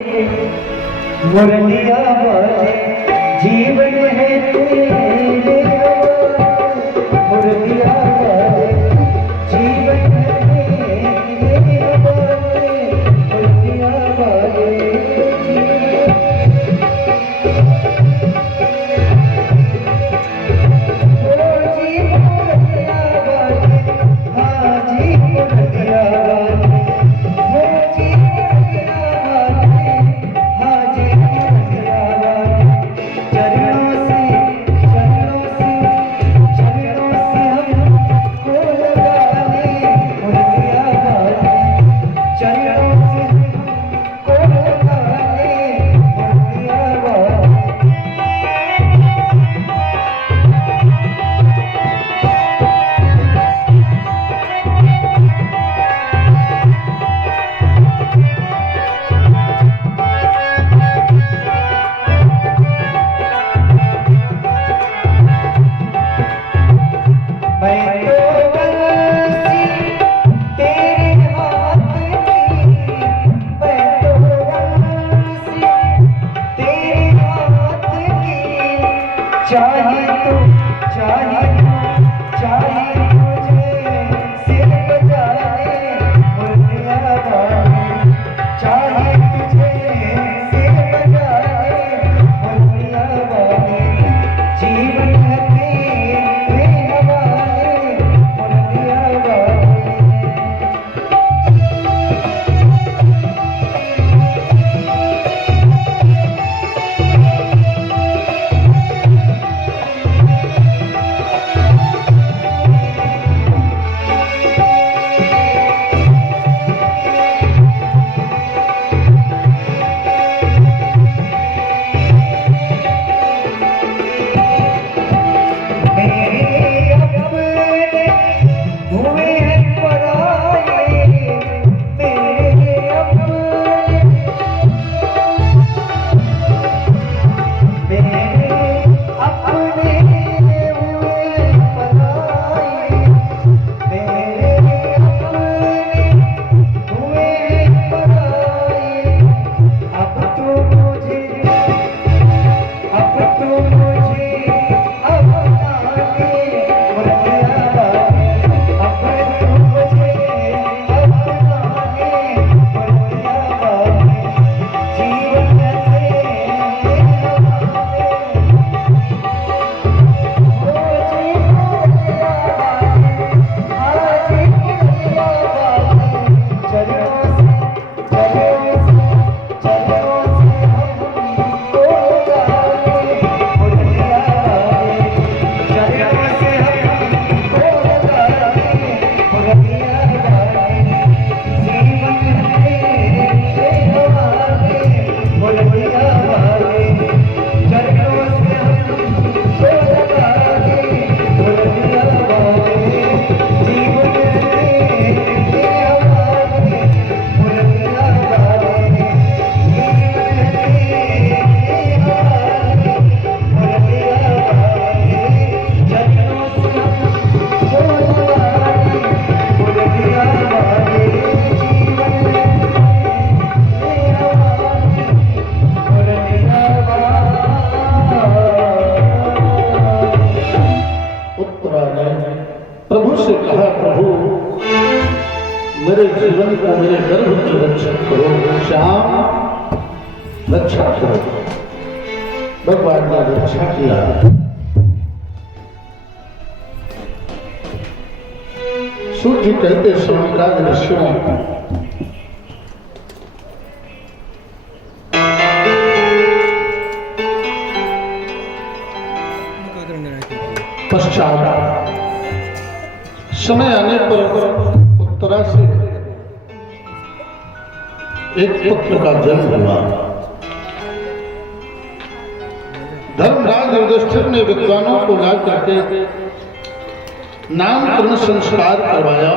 मुरलिया वाले जीवन है तेरे, मुरलिया वाले जीवन है तेरे, मुरलिया वाले चाहे तो चाहे चाहे मुझे सिर बजाए मुरलिया वाले, चाहे तुझे सिर बजाए मुरलिया वाले, जीवन है तेरे हवाले मुरलिया वाले। प्रभु से कहा, प्रभु मेरे जीवन को मेरे गर्भ की रक्षा करो, श्याम रक्षा करो। भगवान ने रक्षा किया। सूर्य जी कहते समुद्राज ऋषियों पश्चात समय आने पर उत्तरा से एक पुत्र का जन्म हुआ। धर्मराज युधिष्ठिर ने विद्वानों को ला करके नामकरण संस्कार करवाया,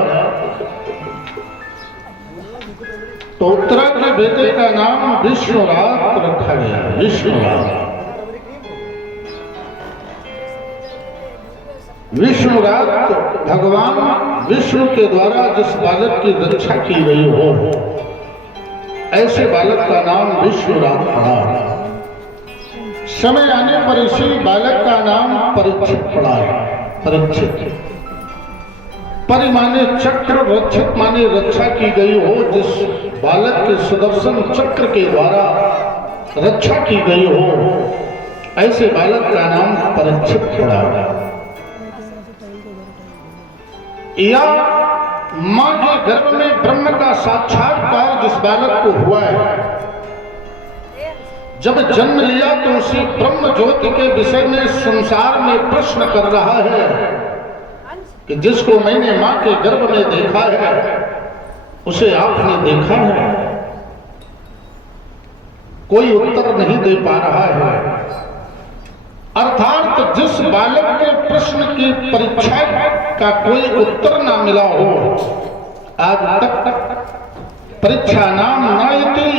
तो उत्तरा के बेटे का नाम विष्णुरात रखा गया। विष्णुरात विष्णुरात भगवान विष्णु के द्वारा जिस बालक की रक्षा की गई हो, ऐसे बालक का नाम विश्वराज पड़ा। समय आने पर इसी बालक का नाम परीक्षित पड़ा है। परीक्षित परि माने चक्र, रक्षित माने रक्षा की गई हो। जिस बालक के सुदर्शन चक्र के द्वारा रक्षा की गई हो, ऐसे बालक का नाम परीक्षित पड़ा। या मां के गर्भ में ब्रह्म का साक्षात्कार जिस बालक को हुआ है, जब जन्म लिया तो उसी ब्रह्म ज्योति के विषय में संसार में प्रश्न कर रहा है कि जिसको मैंने मां के गर्भ में देखा है, उसे आपने देखा है? कोई उत्तर नहीं दे पा रहा है। अर्थात जिस बालक के प्रश्न की परीक्षा का कोई उत्तर ना मिला हो, आज तक परीक्षा नाम नायति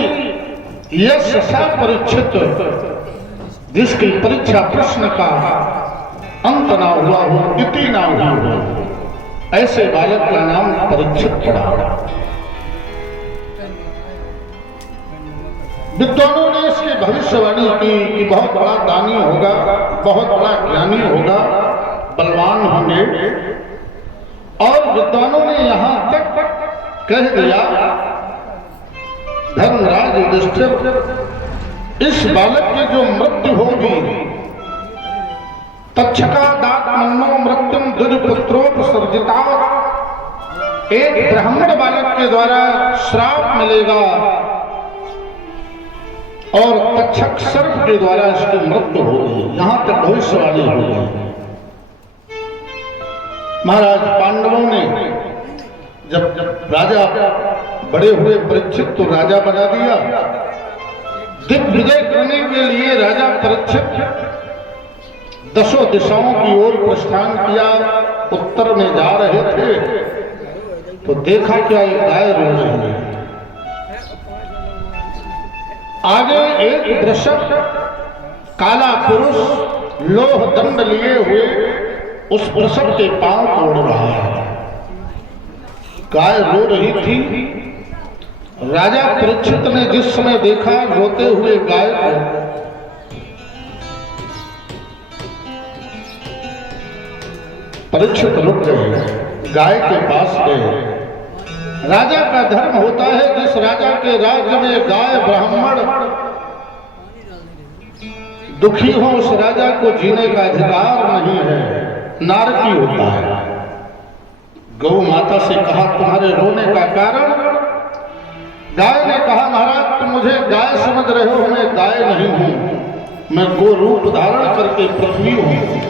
यश सा परीक्षित, जिसकी परीक्षा प्रश्न का अंत ना हुआ हो, इति ना हुआ हो, ऐसे बालक का नाम परीक्षित पड़ा। विद्वानों ने इसकी भविष्यवाणी की कि बहुत बड़ा दानी होगा, बहुत बड़ा ज्ञानी होगा, बलवान होंगे। और विद्वानों ने यहां तक कह दिया, धर्मराज युधिष्ठिर, इस बालक की जो मृत्यु होगी, तक्षका दात मन्नो मृत्युम दुर्पुत्रोपसर्जिता, एक ब्राह्मण बालक के द्वारा श्राप मिलेगा और तक्षक सर्प के द्वारा इसकी मृत्यु होगी। यहां तक भविष्यवाणी होगी। महाराज पांडवों ने जब राजा बड़े हुए परीक्षित तो राजा बना दिया। दिग्विजय करने के लिए राजा परीक्षित दसों दिशाओं की ओर प्रस्थान किया। उत्तर में जा रहे थे तो देखा क्या, एक गाय रो रही है। आगे एक वृषभ काला पुरुष लोह दंड लिए हुए उस वृषभ के पांव तोड़ रहा है। गाय रो रही थी। राजा परीक्षित ने जिस समय देखा रोते हुए गाय को, परीक्षित रुक गए, गाय के पास गए। राजा का धर्म होता है, जिस राजा के राज्य में गाय ब्राह्मण दुखी हो, उस राजा को जीने का अधिकार नहीं है, नारकी होता है। गौ माता से कहा, तुम्हारे रोने का कारण? गाय ने कहा, महाराज तुम मुझे गाय समझ रहे हो, मैं गाय नहीं हूं, मैं गो रूप धारण करके पृथ्वी हूं।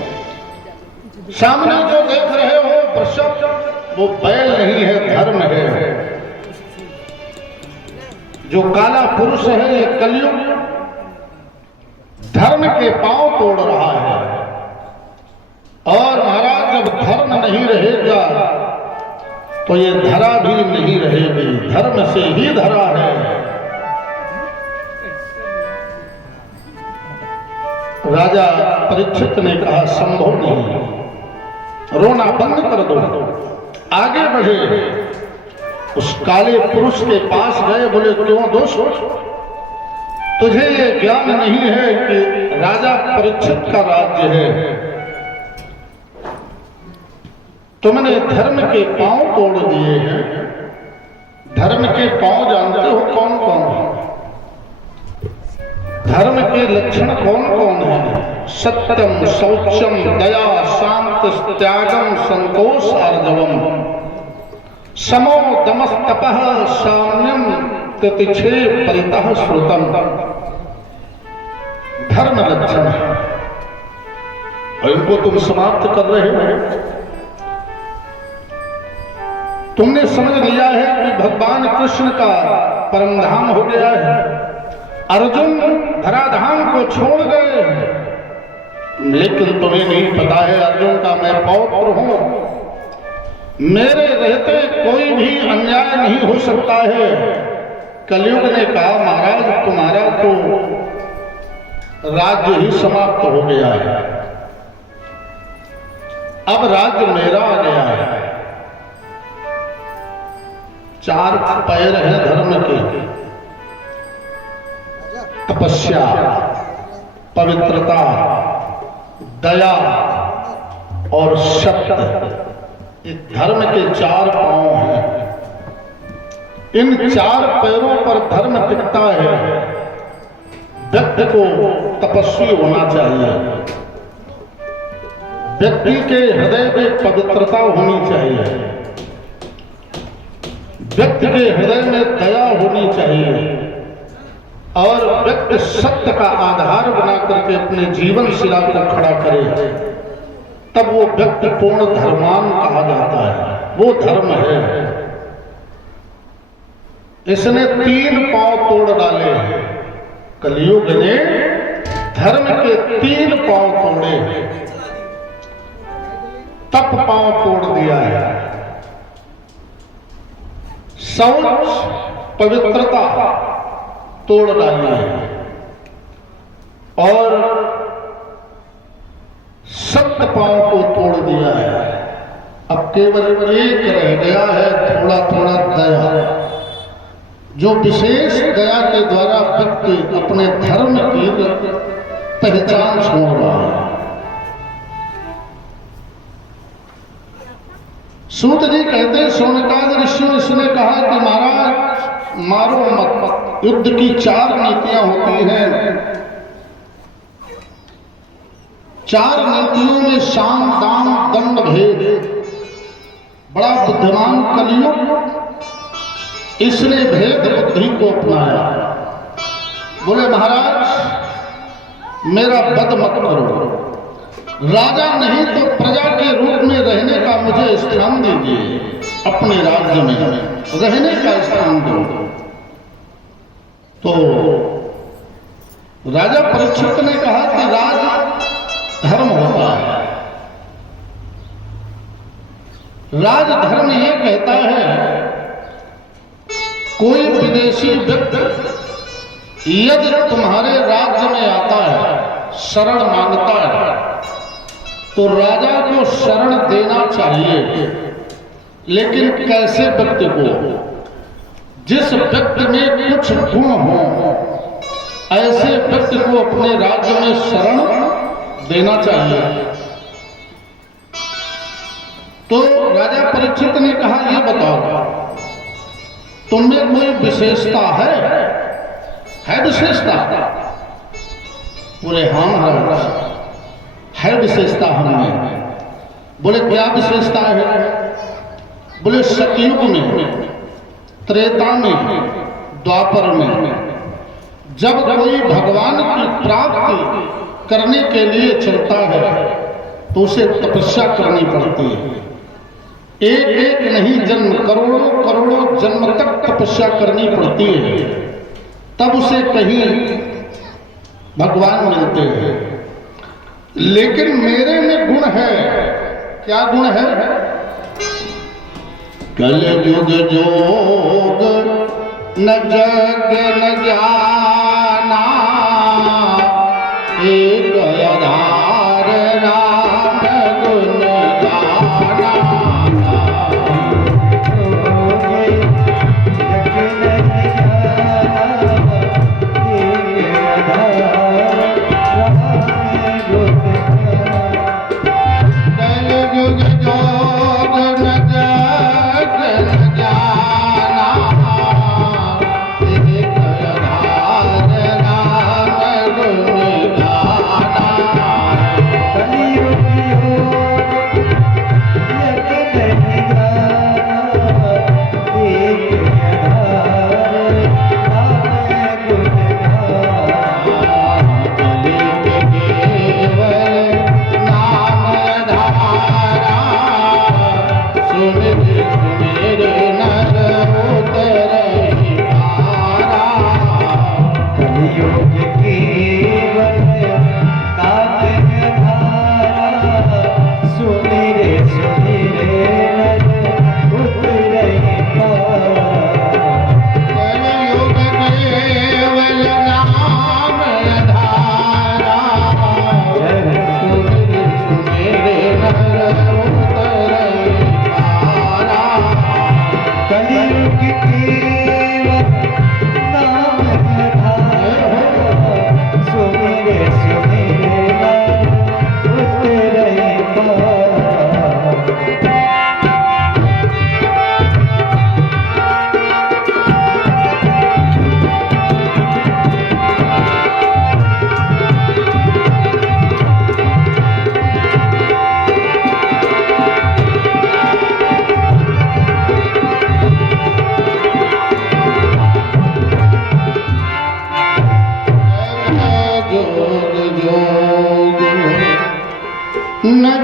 सामने जो देख रहे हो वृषभ, वो बैल नहीं है, धर्म है। जो काला पुरुष है, ये कलयुग धर्म के पांव तोड़ रहा है। और महाराज जब धर्म नहीं रहेगा तो ये धरा भी नहीं रहेगी, धर्म से ही धरा है। राजा परीक्षित ने कहा, संभव नहीं, रोना बंद कर दो, आगे बढ़े। उस काले पुरुष के पास गए, बोले क्यों दोस्त, तुझे ये ज्ञान नहीं है कि राजा परीक्षित का राज्य है, तुमने धर्म के पांव तोड़ दिए हैं। धर्म के पांव जानते हो कौन कौन है? धर्म के लक्षण कौन कौन है? सत्यम, शौचम, दया, शांति, त्यागम, संतोष, आर्जवम, समो, दमस्तपः, साम्यम, तितिक्षे, परितः, श्रुतम। धर्म लक्षण है और इनको तुम समाप्त कर रहे हो। तुमने समझ लिया है कि भगवान कृष्ण का परम धाम हो गया है, अर्जुन धराधाम को छोड़ गए, लेकिन तुम्हें नहीं पता है अर्जुन का मैं पौत्र हूं। मेरे रहते कोई भी अन्याय नहीं हो सकता है। कलयुग ने कहा, महाराज तुम्हारा तो राज्य ही समाप्त हो गया है, अब राज्य मेरा आ गया है। चार पैर हैं धर्म के, तपस्या, पवित्रता, दया और सत्य, ये धर्म के 4 पांव हैं। इन 4 पैरों पर धर्म टिकता है। व्यक्ति को तपस्वी होना चाहिए, व्यक्ति के हृदय में पवित्रता होनी चाहिए, व्यक्ति के हृदय में दया होनी चाहिए और व्यक्ति सत्य का आधार बना करके अपने जीवन शिला को खड़ा करे, तब वो व्यक्ति पूर्ण धर्मान कहा जाता है। वो धर्म है। इसने 3 पांव तोड़ डाले हैं। कलयुग ने धर्म के 3 पांव तोड़े, तप पांव तोड़ दिया है। शौच, पवित्रता तोड़ डाली है और सत्य पांव को तोड़ दिया है। अब केवल एक रह गया है, थोड़ा थोड़ा दया, जो विशेष दया के द्वारा व्यक्ति अपने धर्म की पहचान छोड़ रहा है। सूत जी कहते हैं, शौनकादि ऋषि इसने कहा कि महाराज मारो मत। युद्ध की 4 नीतियां होती हैं। 4 नीतियों में साम, दाम, दंड, भेद। बड़ा बुद्धिमान कलयुग इसने भेद बुद्धि को अपनाया। बोले महाराज मेरा वध मत करो, राजा नहीं तो प्रजा के रूप में रहने का मुझे स्थान दीजिए, अपने राज्य में रहने का स्थान दो। तो राजा परीक्षित ने कहा कि राज धर्म होता है। राज धर्म ये कहता है, कोई विदेशी व्यक्ति यदि तुम्हारे राज्य में आता है, शरण मांगता है, तो राजा को शरण देना चाहिए। लेकिन कैसे व्यक्ति को? जिस व्यक्ति में कुछ गुण हो, ऐसे व्यक्ति को अपने राज्य में शरण देना चाहिए। तो राजा परीक्षित ने कहा, ये बताओ तुममें कोई विशेषता है विशेषता? बोले हाँ महाराज है विशेषता हमने। बोले क्या विशेषता है? बोले सतयुग में, त्रेता में, द्वापर में जब कोई भगवान की प्राप्ति करने के लिए चलता है तो उसे तपस्या करनी पड़ती है। एक एक नहीं जन्म, करोड़ों करोड़ों जन्म तक तपस्या करनी पड़ती है, तब उसे कहीं भगवान मिलते हैं। लेकिन मेरे में गुण है। क्या गुण है? कलयुग जोग न जग न जाना, एक आधार राम गुण गाना।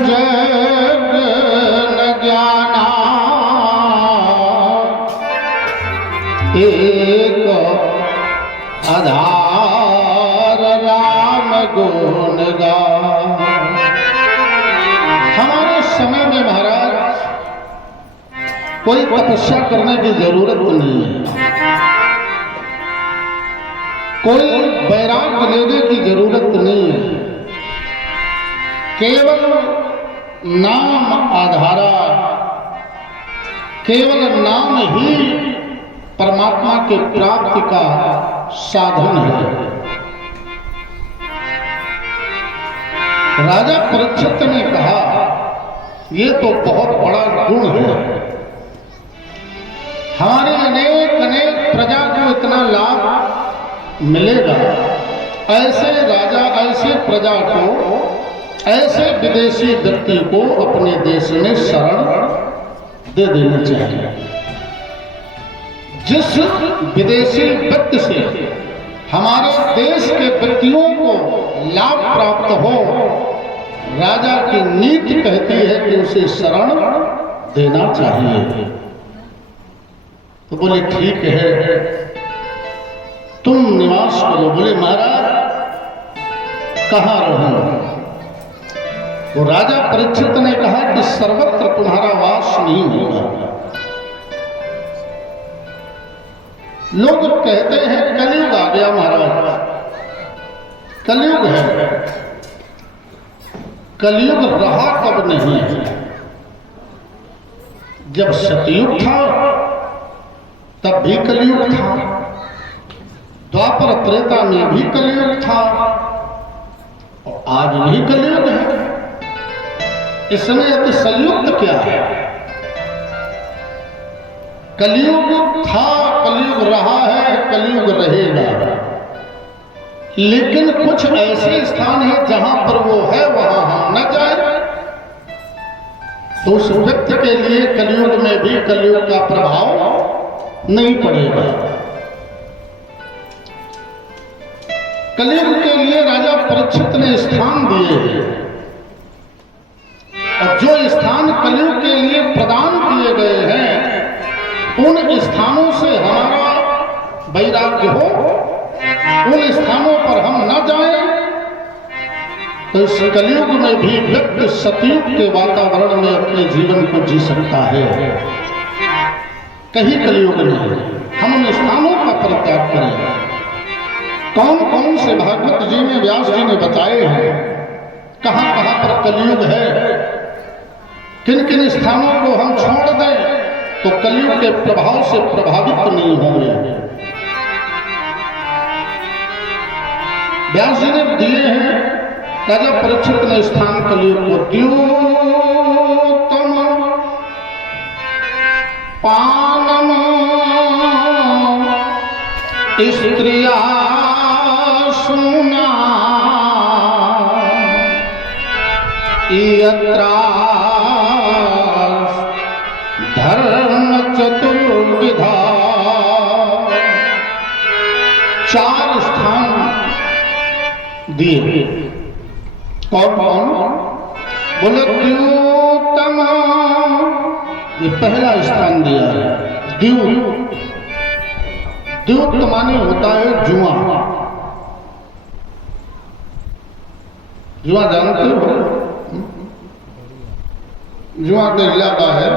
जग न ज्ञाना एक आधार राम गुण गा। हमारे समय में महाराज कोई तपस्या करने की जरूरत नहीं है, कोई वैराग्य लेने की जरूरत नहीं है। केवल नाम आधारा, केवल नाम ही परमात्मा के प्राप्ति का साधन है। राजा परीक्षित ने कहा ये तो बहुत बड़ा गुण है, हमारे अनेक अनेक प्रजा को इतना लाभ मिलेगा, ऐसे राजा ऐसे प्रजा को, ऐसे विदेशी व्यक्ति को अपने देश में शरण दे देनी चाहिए। जिस विदेशी व्यक्ति से हमारे देश के व्यक्तियों को लाभ प्राप्त हो, राजा की नीति कहती है कि उसे शरण देना चाहिए। तो बोले ठीक है, तुम निवास करो। बोले महाराज कहाँ रहूं? तो राजा परीक्षित ने कहा कि सर्वत्र तुम्हारा वास नहीं होगा। लोग कहते हैं कलयुग आ गया महाराज, कलयुग है। कलयुग रहा कब नहीं है? जब सतयुग था तब भी कलयुग था, द्वापर त्रेता में भी कलयुग था और आज भी कलयुग है। इसमें अतिशयोक्त क्या है? कलयुग था, कलयुग रहा है, कलयुग रहेगा। लेकिन कुछ ऐसे स्थान हैं जहां पर वो है वहां हम न जाए, तो उस व्यक्ति के लिए कलयुग में भी कलयुग का प्रभाव नहीं पड़ेगा। कलयुग के लिए राजा परीक्षित ने स्थान दिए हैं, और जो स्थान कलयुग के लिए प्रदान किए गए हैं, उन स्थानों से हमारा वैराग्य हो, उन स्थानों पर हम न जाएं, तो इस कलयुग में भी व्यक्ति सतयुग के वातावरण में अपने जीवन को जी सकता है। कहीं कलयुग नहीं, हम उन स्थानों का परित्याग करें। कौन कौन से भागवत जी ने, व्यास जी ने बताए हैं कहां कहां पर कलयुग है, किन किन स्थानों को हम छोड़ दें तो कलयुग के प्रभाव से प्रभावित नहीं होंगे। व्यास जी ने दिए हैं, राजा परीक्षित ने स्थान कलयुग को द्योतम पानम स्त्रिया सुना यत्रा धर्म चतुर्विधा। चार स्थान दिए। कौन कौन? बोले द्योतम, ये पहला स्थान दिया है। द्यूत, द्यूत माने होता है जुआ। जुआ जानते हो? जुआ का इलाका है,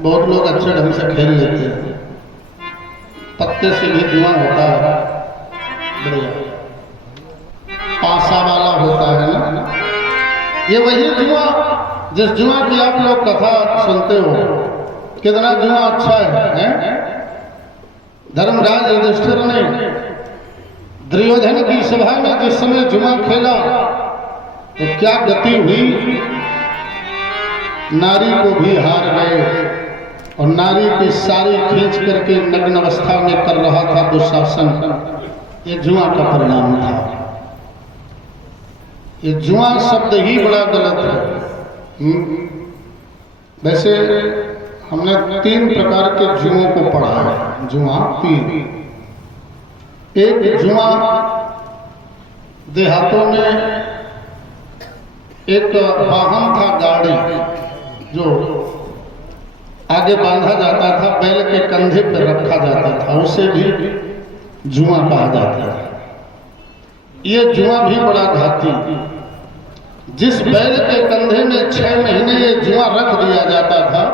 बहुत लोग अच्छे ढंग से खेल लेते हैं। पत्ते से भी जुआ होता है, बढ़िया पासा वाला होता है ना। ये वही जुआ जिस जुआ की आप लोग कथा सुनते हो, कितना जुआ अच्छा है? धर्मराज युधिष्ठिर ने दुर्योधन की सभा में जिस समय जुआ खेला तो क्या गति हुई, नारी को भी हार गए, और नारी की सारी खींच करके नग्न अवस्था में कर रहा था दुशासन। ये जुआ का परिणाम था। ये जुआ शब्द ही बड़ा गलत है। वैसे हमने 3 प्रकार के जुओं को पढ़ा है। जुआ 3। एक जुआ देहातों में एक वाहन था, गाड़ी, जो आगे बांधा जाता था, बैल के कंधे पर रखा जाता था, उसे भी जुआ कहा जाता था। ये जुआ भी बड़ा घाती। जिस बैल के कंधे में 6 महीने ये जुआ रख दिया जाता था,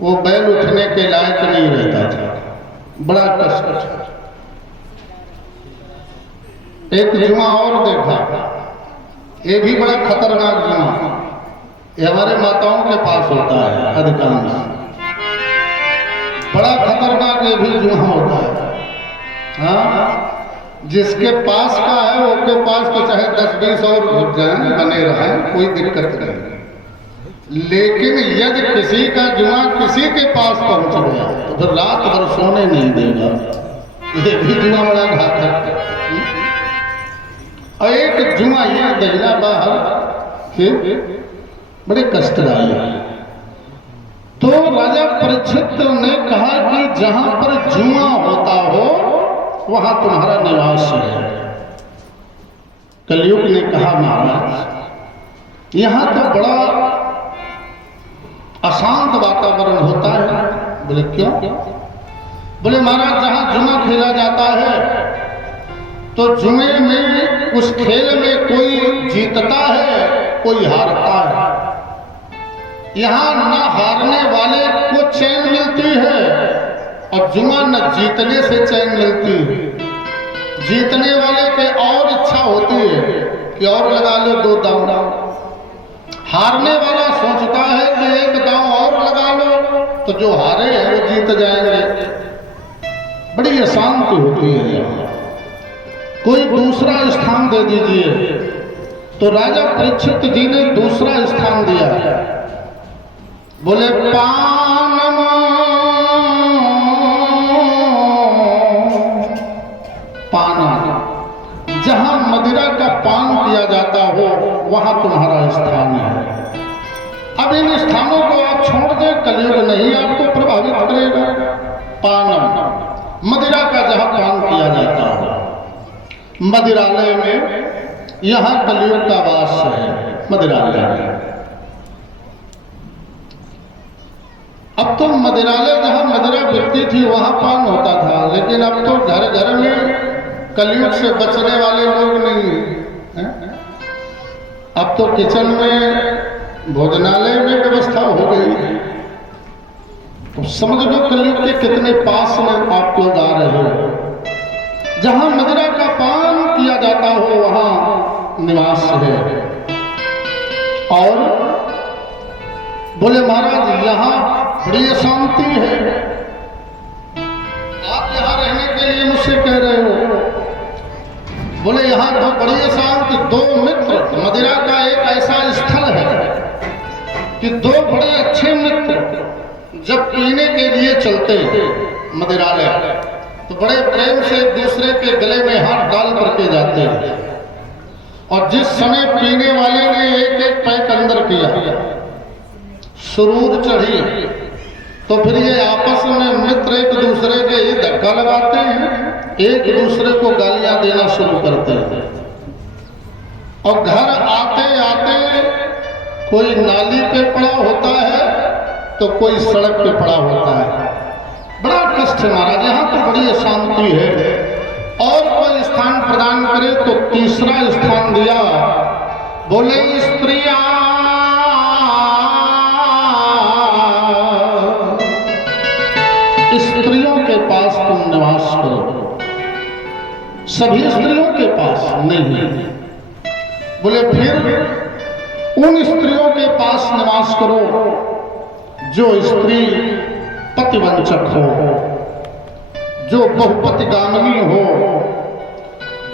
वो बैल उठने के लायक नहीं रहता था, बड़ा कष्ट। एक जुआ और देखा, ये भी बड़ा खतरनाक जुआ, ये हमारे माताओं के पास होता है अधिकांश। बड़ा खतरनाक ये भी जुआ होता है। हाँ, जिसके पास का है वो के पास तो चाहे 10-20 और घुस जाए, बने रहे, कोई दिक्कत नहीं। लेकिन यदि किसी का जुआ किसी के पास पहुंच गया तो फिर रात भर सोने नहीं देगा। ये भी जुआ बड़ा घातक है। और एक जुआ ये दहिना बाहर फिर बड़े कष्टदायी है। तो राजा परीक्षित ने कहा कि जहां पर जुआ होता हो वहां तुम्हारा निवास है। कलयुग ने कहा महाराज यहां तो बड़ा अशांत वातावरण होता है। बोले क्यों? बोले महाराज जहां जुआ खेला जाता है तो जुए में, उस खेल में कोई जीतता है, कोई हारता है। यहाँ न हारने वाले को चैन मिलती है और जुआ न जीतने से चैन मिलती है। जीतने वाले के और इच्छा होती है कि और लगा लो 2 दांव। हारने वाला सोचता है कि 1 दांव और लगा लो तो जो हारे हैं वो जीत जाएंगे। बड़ी अशांति होती है यहाँ। कोई दूसरा स्थान दे दीजिए। तो राजा परीक्षित जी ने दूसरा स्थान दिया। बोले पान जहां मदिरा का पान किया जाता हो वहां तुम्हारा स्थान है। अब इन स्थानों को आप छोड़ दें, कलयुग नहीं आपको प्रभावित करेगा। पानम, मदिरा का जहां पान किया जाता हो, मदिरालय में यहां कलयुग का वास है। मदिरालय में अब तो मदिरालय जहां मदिरा बिकती थी वहां पान होता था, लेकिन अब तो घर घर में कलयुग से बचने वाले लोग नहीं हैं। अब तो किचन में, भोजनालय में व्यवस्था हो गई है। तो समझ लो कलयुग के कितने पास में आप लोग आ रहे हो। जहां मदिरा का पान किया जाता हो वहां निवास है। और बोले महाराज यहाँ बड़ी शांति है। आप यहाँ रहने के लिए मुझसे कह रहे हो? बोले यहाँ तो बड़ी शांति। 2 मित्र, मदिरा का एक ऐसा स्थल है कि 2 बड़े अच्छे मित्र जब पीने के लिए चलते मदिरालय तो बड़े प्रेम से एक दूसरे के गले में हाथ डाल करके जाते हैं। और जिस समय पीने वाले ने एक एक पैक अंदर किया, सुरूर चढ़ी, तो फिर ये आपस में मित्र एक दूसरे के ही धक्का लगाते हैं, एक दूसरे को गालियां देना शुरू करते हैं। और घर आते आते कोई नाली पे पड़ा होता है तो कोई सड़क पे पड़ा होता है। बड़ा कष्ट है महाराज, यहाँ तो बड़ी अशांति है। और कोई स्थान प्रदान करे तो तीसरा स्थान दिया। बोले स्त्रियां स्त्रियों के पास तुम निवास करो। सभी स्त्रियों के पास नहीं। बोले फिर उन स्त्रियों के पास निवास करो जो स्त्री पतिवंचक हो, जो बहुपतिगामिनी हो,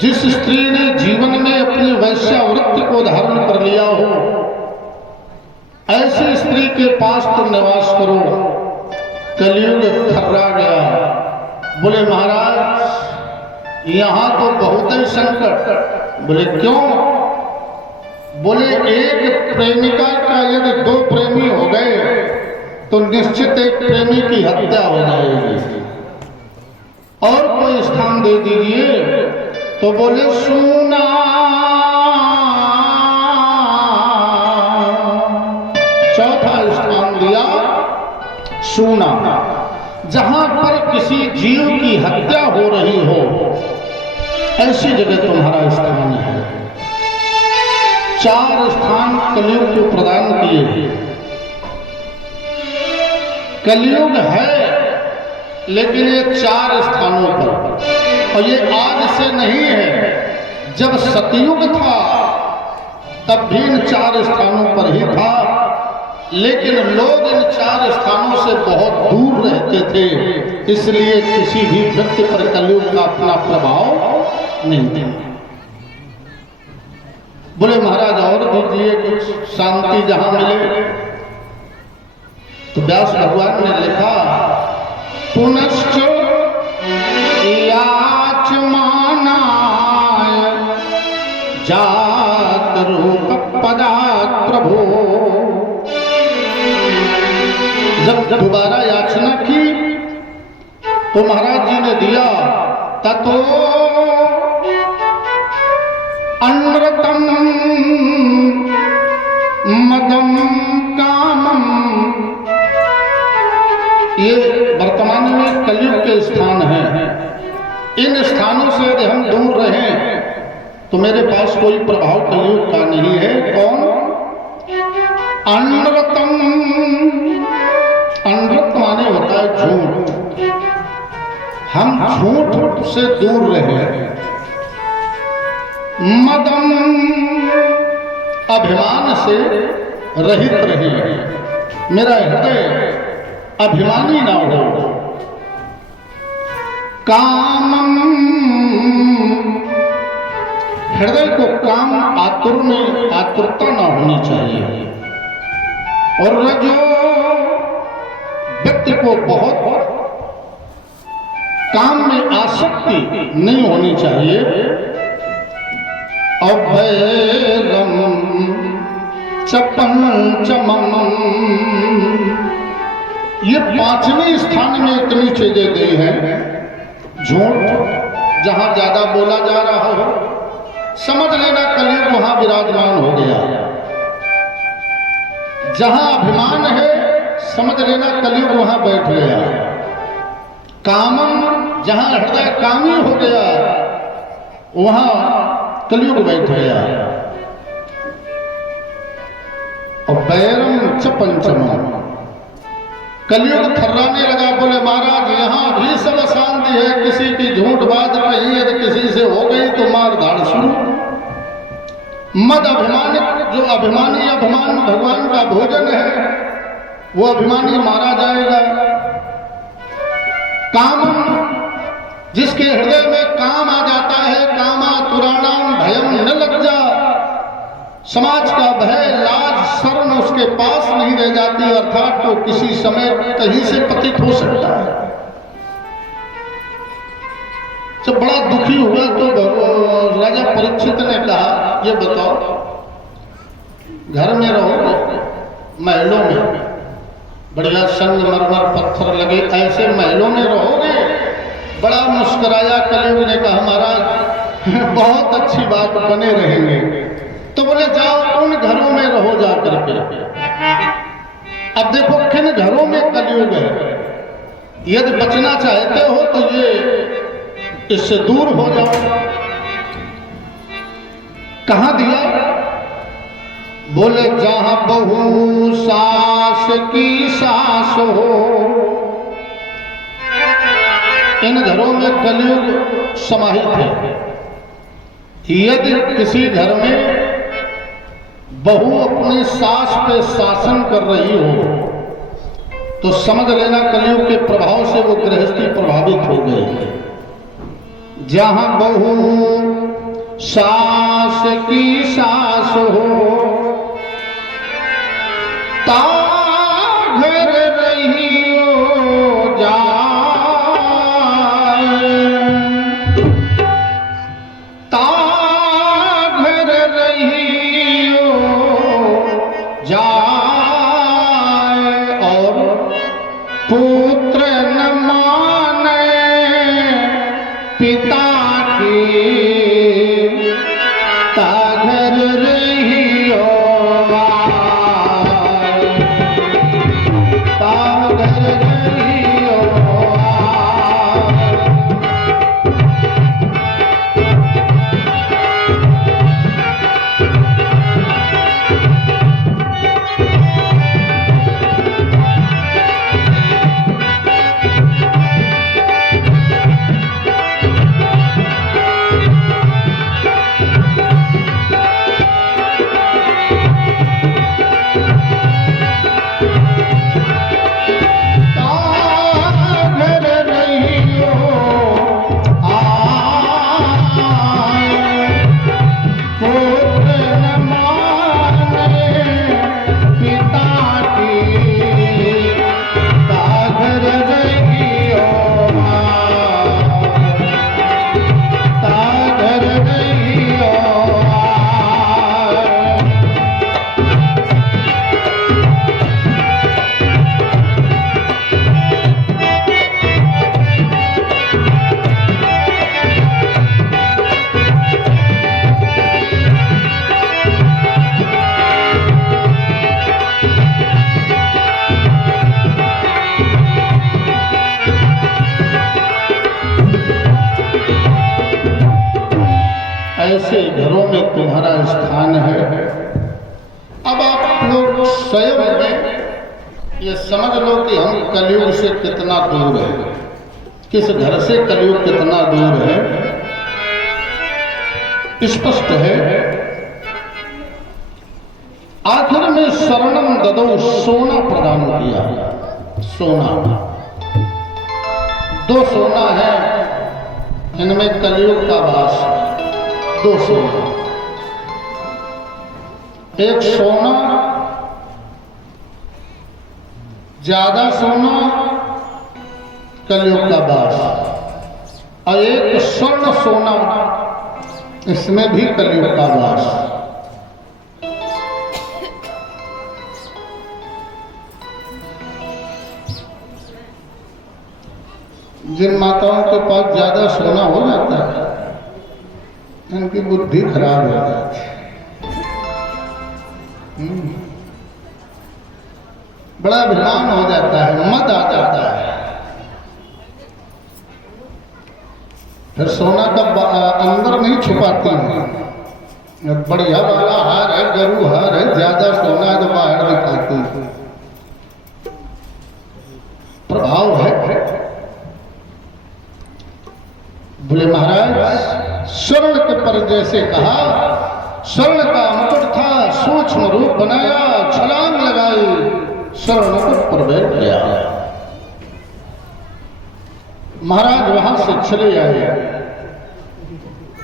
जिस स्त्री ने जीवन में अपनी वैश्यावृत्ति को धारण कर लिया हो, ऐसी स्त्री के पास तुम निवास करो। कलयुग थर्रा गया। बोले महाराज यहाँ तो बहुत ही संकट। बोले क्यों? बोले एक प्रेमिका का यदि 2 प्रेमी हो गए तो निश्चित एक प्रेमी की हत्या हो जाएगी। और कोई स्थान दे दीजिए। तो बोले सुना सूना, जहां पर किसी जीव की हत्या हो रही हो, ऐसी जगह तुम्हारा स्थान है। 4 स्थान कलयुग को प्रदान किए। कलयुग है लेकिन ये 4 स्थानों पर, और ये आज से नहीं है। जब सतयुग था तब भी इन 4 स्थानों पर ही था, लेकिन लोग इन 4 स्थानों से बहुत दूर रहते थे, इसलिए किसी भी व्यक्ति पर कलयुग का अपना प्रभाव नहीं था। बोले महाराज और दीजिए कुछ शांति जहां मिले। तो व्यास भगवान ने लिखा, पुनश्च याचमानाय जात रूप पदात् प्रभो। जब दोबारा याचना की तो महाराज जी ने दिया, ततो अनृतम मदम कामम। ये वर्तमान में कलयुग के स्थान हैं। इन स्थानों से यदि हम दूर रहें तो मेरे पास कोई प्रभाव कलयुग का नहीं है। कौन? अनृतम। अनृत माने होता है झूठ। हम झूठ से दूर रहें। मदम, अभिमान से रहित रहे। मेरा हृदय अभिमानी ना हो। कामम, हृदय को काम आतुर में आतुरता ना होनी चाहिए। और रजो, व्यक्ति को बहुत काम में आसक्ति नहीं होनी चाहिए। अभैरम च पंचमम, ये 5वें स्थान में इतनी चीजें दी हैं। झूठ, जहां ज्यादा बोला जा रहा हो, समझ लेना कलयुग वहां विराजमान हो गया। जहां अभिमान है, समझ लेना कलयुग वहां बैठ गया। कामम, जहां हृदय कामी हो गया, वहां कलयुग बैठ गया। और बैरम च पंचमम, कलयुग थर्राने लगा। बोले महाराज यहां भी सब अशांति है, किसी की झूठ बात कही यदि किसी से हो गई तो मार धाड़ शुरू। मद अभिमानी, जो अभिमानी अभिमान भगवान का भोजन है, वो अभिमानी मारा जाएगा। काम, जिसके हृदय में काम आ जाता है, कामा तुराणाम भयम न लग जा, समाज का भय लाज शर्म उसके पास नहीं रह जाती, अर्थात तो किसी समय कहीं से पतित हो सकता है। जब बड़ा दुखी हुआ तो राजा परीक्षित ने कहा, ये बताओ घर में रहोगे, महलों में बढ़िया संगमरमर पत्थर लगे ऐसे महलों में रहोगे? बड़ा मुस्कुराया। कलयुग ने कहा महाराज बहुत अच्छी बात, बने रहेंगे। तो बोले जाओ उन घरों में रहो जा करके। अब देखो किन घरों में कलयुग है। यदि बचना चाहते हो तो ये इससे दूर हो जाओ। कहां दिया? बोले जहां बहु सास की सास हो। इन घरों में कलयुग समाहित है। यदि किसी घर में बहू अपनी सास पे शासन कर रही हो तो समझ लेना कलयुग के प्रभाव से वो गृहस्थी प्रभावित हो गई है। जहां बहू सास की सास हो, ता घर रहियो जाए, ता घर रहियो जाए। और पुत्र न माने पिता की, ता घर रहियो ऐसे घरों में तुम्हारा स्थान है। अब आप लोग स्वयं में ये समझ लो कि हम कलयुग से कितना दूर है, किस घर से कलयुग कितना दूर है। स्पष्ट है। आखिर में शरणम ददौ, सोना प्रदान किया। सोना, दो सोना है, इनमें कलयुग का वास। दो सोना, एक सोना, ज्यादा सोना, कलयुग का वास, और एक स्वर्ण सोना, इसमें भी कलयुग का वास। जिन माताओं के पास ज्यादा सोना हो जाता है, इनकी बुद्धि खराब हो जाती है। बड़ा अभिमान हो जाता है, मद आ जाता है। फिर सोना का अंदर नहीं छुपाती है। बढ़िया वाला हार है, गरु हार है, ज्यादा सोना है तो बाहर दिखाती है। प्रभाव है। बोले महाराज, स्वर्ण के पर जैसे कहा, स्वर्ण का मुकुट था, सूक्ष्म रूप बनाया, छलांग लगाई, स्वर्ण मुकुट पर बैठ गया। महाराज वहां से चले आए।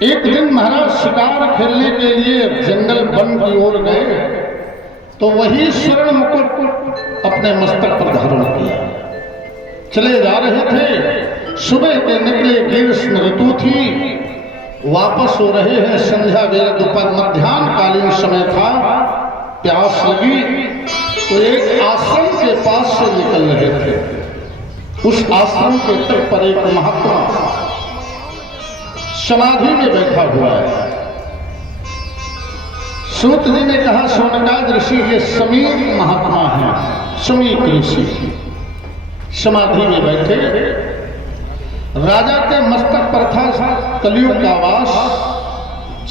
एक दिन महाराज शिकार खेलने के लिए जंगल वन की ओर गए, तो वही स्वर्ण मुकुट अपने मस्तक पर धारण किया। चले जा रहे थे, सुबह के निकले, ग्रीष्म ऋतु थी, वापस हो रहे हैं, संध्या वेला, दोपहर मध्याह्न कालीन समय था, प्यास लगी, तो एक आश्रम के पास से निकल रहे थे। उस आश्रम के तट पर एक महात्मा समाधि में बैठा हुआ है। सूत जी ने कहा, सोनकाद ऋषि ये समीक महात्मा है, समीक ऋषि समाधि में बैठे। राजा के मस्तक पर था कलयुग का वास।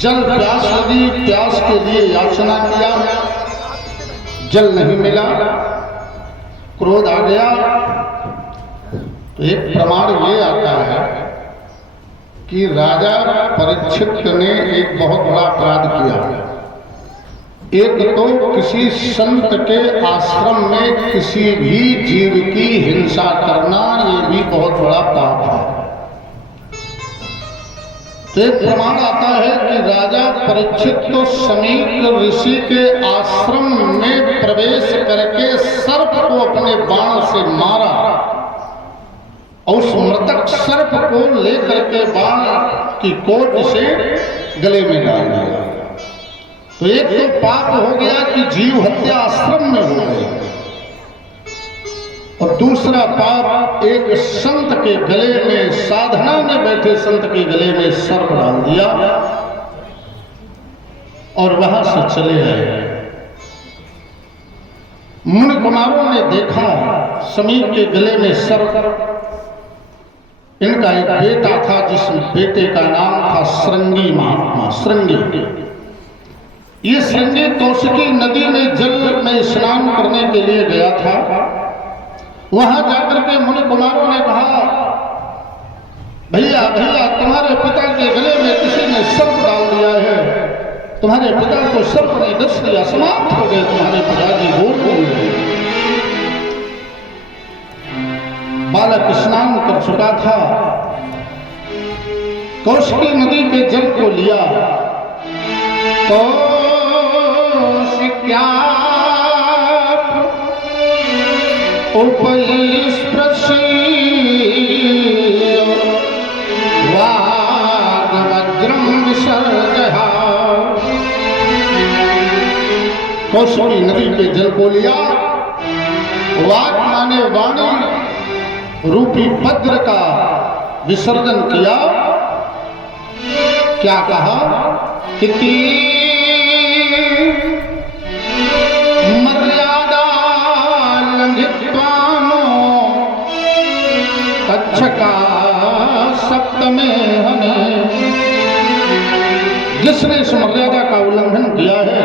जल प्यास लगी, प्यास के लिए याचना किया, जल नहीं मिला, क्रोध आ गया। तो एक प्रमाण ये आता है कि राजा परीक्षित ने एक बहुत बड़ा अपराध किया। एक तो किसी संत के आश्रम में किसी भी जीव की हिंसा करना, ये भी बहुत बड़ा पाप है। तो एक प्रमाण आता है कि राजा परीक्षित तो समीक ऋषि के आश्रम में प्रवेश करके सर्प को अपने बाण से मारा, और उस मृतक सर्प को लेकर के बाण की कोट से गले में डाल दिया। तो एक तो पाप हो गया कि जीव हत्या आश्रम में हो गई, और दूसरा पाप एक संत के गले में, साधना में बैठे संत के गले में सर्प डाल दिया, और वहां से चले आए। मुनि कुमारों ने देखा समीप के गले में सर्प। इनका एक बेटा था, जिस बेटे का नाम था श्रृंगी महात्मा, श्रृंगी। ये श्रृंगी कौशिकी नदी में जल में स्नान करने के लिए गया था। वहां जाकर के मुनि कुमारों ने कहा, भैया भैया, तुम्हारे पिता के गले में किसी ने सर्प डाल दिया है, तुम्हारे पिता को सर्प ने डस लिया, समाप्त हो गए तुम्हारे पिताजी, बोल गए। बालक स्नान कर चुका था, कौशिकी नदी के जल को लिया, कौशिक्या वाग्वज्रम विसर्जया। कौशिकी नदी के जल को लिया, वाग माने वाणी रूपी वज्र का विसर्जन किया। क्या कहा? किति मर्यादा लंघित्वानो कच्छका सप्तमे हमें जिसने इस मर्यादा का उल्लंघन किया है,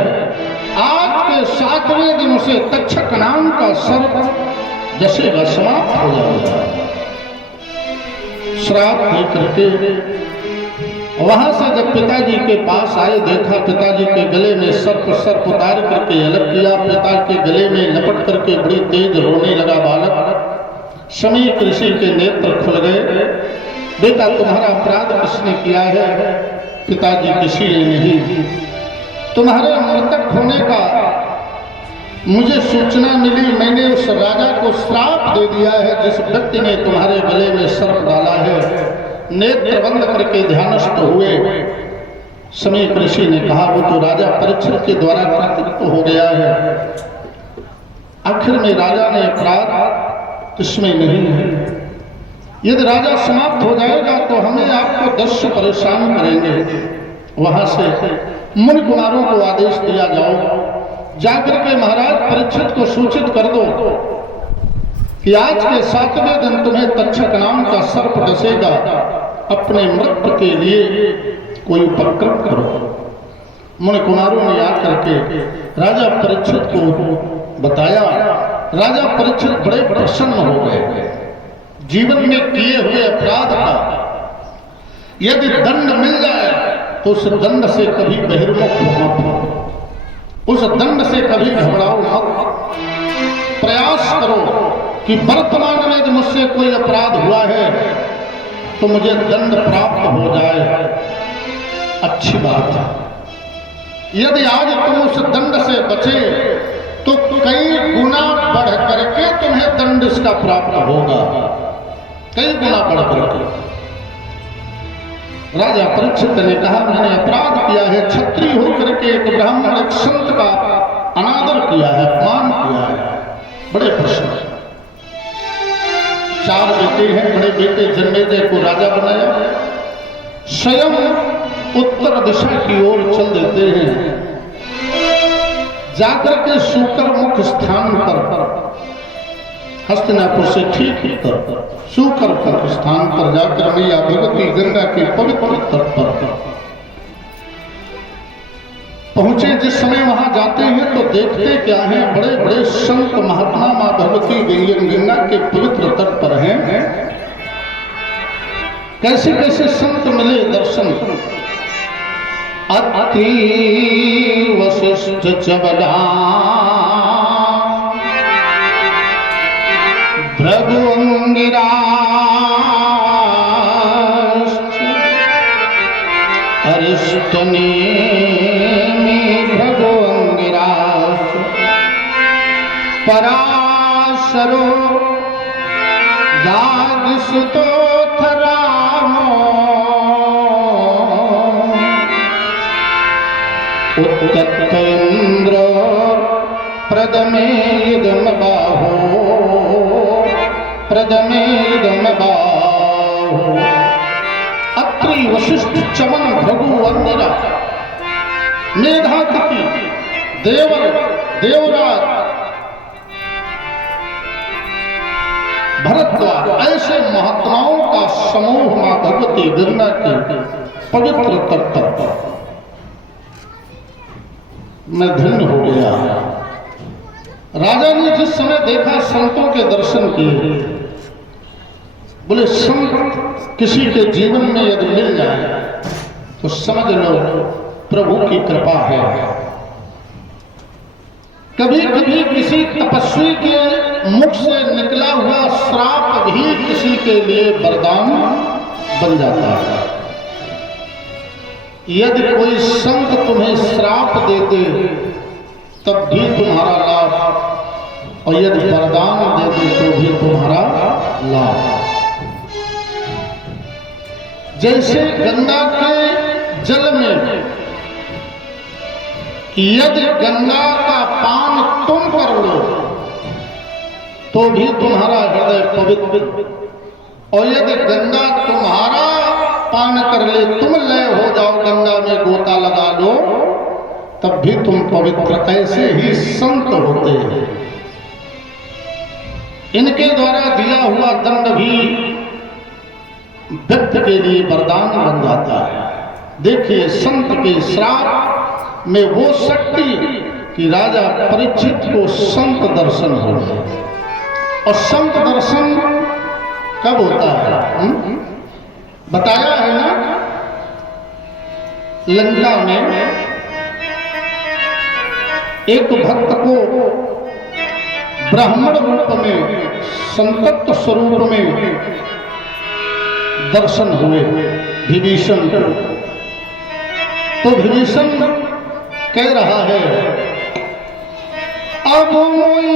आज के 7वें दिन से तक्षक नाम का सर्प जसेगा, समाप्त हो जाएगा। श्राप दे करके वहां से जब पिताजी के पास आए, देखा पिताजी के गले में सर्प उतार करके अलग किया, पिता के गले में लपट करके बड़ी तेज रोने लगा बालक। समीप ऋषि के नेत्र खुल गए। बेटा, तुम्हारा अपराध किसने किया है? पिताजी, किसी ने नहीं। तुम्हारे मृतक होने का मुझे सूचना मिली, मैंने उस राजा को श्राप दे दिया है जिस व्यक्ति ने तुम्हारे गले में सर्प डाला है। नेत्र बंद करके ध्यानस्थ हुए। समीप ऋषि ने कहा, वो तो राजा परीक्षित के द्वारा कृतित्व हो गया है। आखिर में राजा ने अपराध इसमें नहीं है। यदि राजा समाप्त हो जाएगा तो हमें आपको दस्यु परेशान करेंगे। वहां से मुनि कुमारों को आदेश दिया, जाओ जाकर के महाराज परीक्षित को सूचित कर दो कि आज के 7वें दिन तुम्हें तक्षक नाम का सर्प डसेगा। अपने मृत्यु के लिए कोई उपक्रम करो। मुनि कुमारों ने आकर के राजा परीक्षित को बताया। राजा परीक्षित बड़े प्रसन्न हो गए। जीवन में किए हुए अपराध का यदि दंड मिल जाए तो उस दंड से कभी बहिर्मुख मत हो, उस दंड से कभी घबराओ मत। प्रयास करो कि वर्तमान में यदि मुझसे कोई अपराध हुआ है तो मुझे दंड प्राप्त हो जाए, अच्छी बात है। यदि आज तुम उस दंड से बचे तो कई गुना बढ़ करके तुम्हें दंड इसका प्राप्त होगा, कई गुना बढ़ करके। राजा परीक्षित ने कहा, मैंने अपराध किया है, क्षत्रिय होकर के एक ब्राह्मण एक संत का अनादर किया है, अपमान किया है। बड़े प्रश्न। 4 बेटे हैं, बड़े बेटे जन्मेजय को राजा बनाया, स्वयं उत्तर दिशा की ओर चल देते हैं। जाकर के सूकर मुख स्थान पर, हस्तिनापुर से ठीक उत्तर सूकर मुख स्थान पर जाकर मैया भगवती गंगा के पवित्र तट पर पहुंचे। जिस समय वहां जाते हैं तो देखते क्या है, बड़े बड़े संत महात्मा मां भगवती गंगा के पवित्र तट पर हैं। कैसे कैसे संत मिले दर्शन। अति वशिष्ठ चबला भृगुअंगिरा अरिष्टने पराशरो दागसुतो थरामो उत्तत्त इंद्र प्रदमे इदम बाहो, प्रदमे इदम बाहो। अत्रि वशिष्ठ चमन भृगु अंगिरा मेधातिथि देवर देवराज भरद्वाज, ऐसे महात्माओं का समूह मां भगवती गंगा के पवित्र तट पर मैं धन्य हो गया। राजा ने जिस समय देखा संतों के दर्शन किए, बोले संत किसी के जीवन में यदि मिल जाए तो समझ लो प्रभु की कृपा है। कभी कभी किसी तपस्वी के मुख से निकला हुआ श्राप भी किसी के लिए वरदान बन जाता है। यदि कोई संत तुम्हें श्राप दे दे तब भी तुम्हारा लाभ, और यदि वरदान दे दे तो भी तुम्हारा लाभ। जैसे गंगा के जल में यदि गंगा का पान तुम कर लो तो भी तुम्हारा हृदय पवित्र, और यदि गंगा तुम्हारा पान कर ले, तुम लय हो जाओ, गंगा में गोता लगा लो, तब भी तुम पवित्र। ऐसे ही संत होते हैं। इनके द्वारा दिया हुआ दंड भी व्यक्ति के लिए वरदान बन जाता है। देखिए संत के श्राप में वो शक्ति कि राजा परीक्षित को संत दर्शन हो गया। और संत दर्शन कब होता है? बताया है ना, लंका में एक भक्त को ब्राह्मण रूप में, संतत्व स्वरूप में दर्शन हुए विभीषण को। तो विभीषण कह रहा है, अब मोई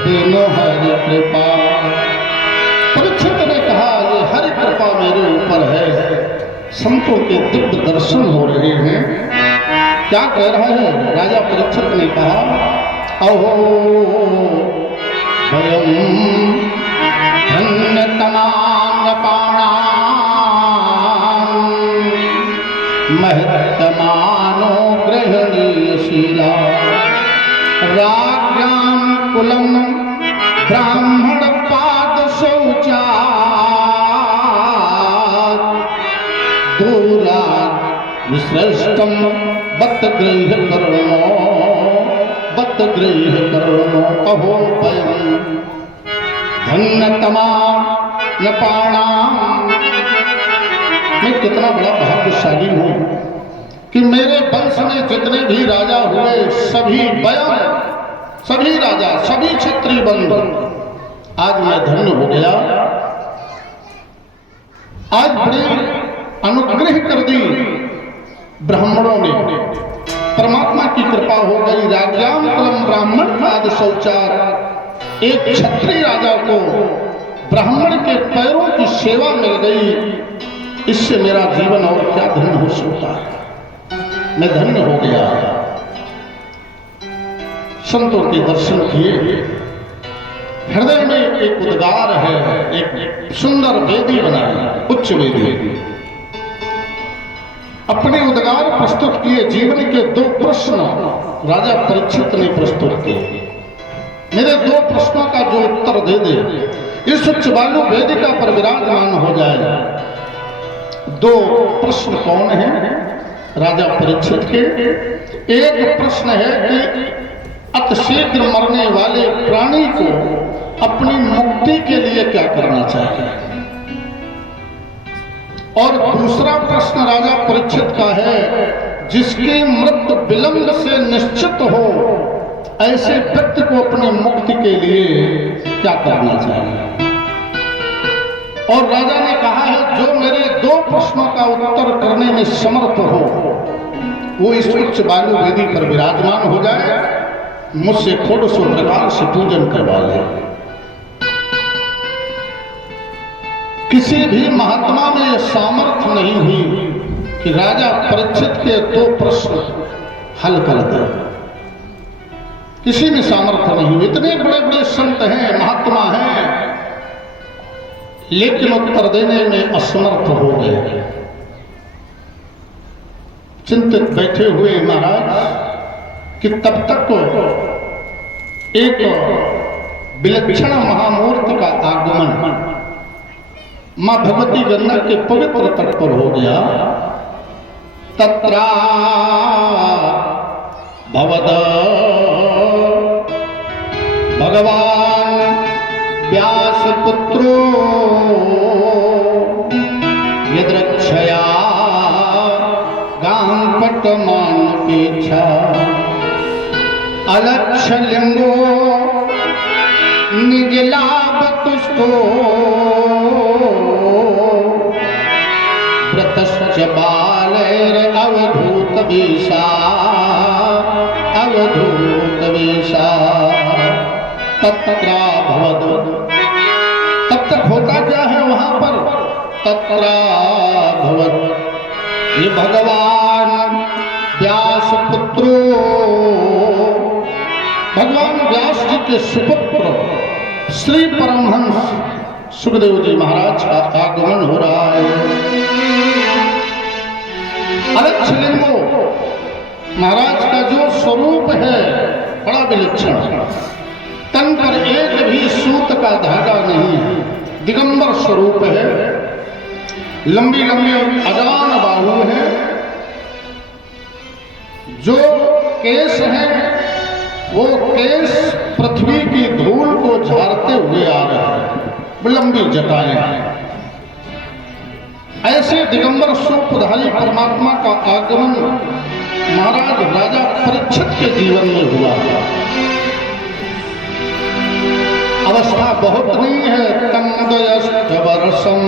तीनों हरि कृपा। परीक्षित ने कहा, ये हरि कृपा मेरे ऊपर है, संतों के दिव्य दर्शन हो रहे हैं। क्या कह रहा है? राजा परीक्षित ने कहा, अहो वयम महत्तमानो गृहणीयशीला राज्ञां कुलम ब्राह्मण पाद शौचा दूरा विश्रेष्टम बत गृह करुणो अहो वयम धन्यतमा नपाणाम। मैं कितना बड़ा भाग्यशाली हूँ कि मेरे वंश में जितने भी राजा हुए सभी वयम, सभी राजा, सभी क्षत्रिय बंधु, आज मैं धन्य हो गया। आज बड़ी अनुग्रह कर दी ब्राह्मणों ने, परमात्मा की कृपा हो गई। राज्याम कुलम ब्राह्मण पाद शौचार, एक क्षत्रिय राजा को ब्राह्मण के पैरों की सेवा मिल गई। इससे मेरा जीवन और क्या धन्य हो सकता है। मैं धन्य हो गया। संतों के दर्शन किए, हृदय में एक उद्गार है, एक सुंदर वेदी बनाई, उच्च वेदी। अपने उद्गार प्रस्तुत किए। जीवन के दो प्रश्न राजा परीक्षित ने प्रस्तुत किए। मेरे दो प्रश्नों का जो उत्तर दे दे, इस उच्च वालु वेदिका पर विराजमान हो जाए। दो प्रश्न कौन है राजा परीक्षित के? एक प्रश्न है कि अतिशीघ्र मरने वाले प्राणी को अपनी मुक्ति के लिए क्या करना चाहिए, और दूसरा प्रश्न राजा परीक्षित का है, जिसकी मृत्यु विलंब से निश्चित हो ऐसे व्यक्ति को अपनी मुक्ति के लिए क्या करना चाहिए। और राजा ने कहा है, जो मेरे दो प्रश्नों का उत्तर करने में समर्थ हो वो इस उच्च वालु वेदी पर विराजमान हो जाए, मुझसे षोडश प्रकार से पूजन करवा ले। किसी भी महात्मा में यह सामर्थ्य नहीं हुई कि राजा परीक्षित के दो प्रश्न हल कर दे। किसी में सामर्थ्य नहीं हुई। इतने बड़े बड़े संत हैं, महात्मा हैं, लेकिन उत्तर देने में असमर्थ हो गए। चिंतित बैठे हुए महाराज कि तब तक एक विलक्षण महामूर्ति का आगमन मां भगवती गंगा के पवित्र तट पर हो गया। तत्रा भवद भगवान व्यासपुत्रो यद्रक्षया गांपटमानपेक्षा अलक्षलिंगो निजलाभतुष्टो व्रतश्च बालैरवधूतवेषा अवधूतवेषा तत्रा भवद। तब तक होता क्या है वहां पर? तत्रा भवद, ये भगवान व्यास पुत्रो, भगवान व्यास जी के सुपुत्र श्री परमहंस सुखदेव जी महाराज का आगमन हो रहा है। अलक्षलिंगो महाराज का जो स्वरूप है बड़ा विलक्षण, तन पर एक भी सूत का धागा नहीं है, दिगंबर स्वरूप है, लंबी लंबी अजान बाहु है, जो केस हैं वो केस पृथ्वी की धूल को झाड़ते हुए आ रहे हैं, लंबी जटाएं हैं। ऐसे दिगंबर स्वरूपधारी परमात्मा का आगमन महाराज राजा परीक्षित के जीवन में हुआ। अवस्था बहुत नहीं है। तमद्वयष्टवर्षम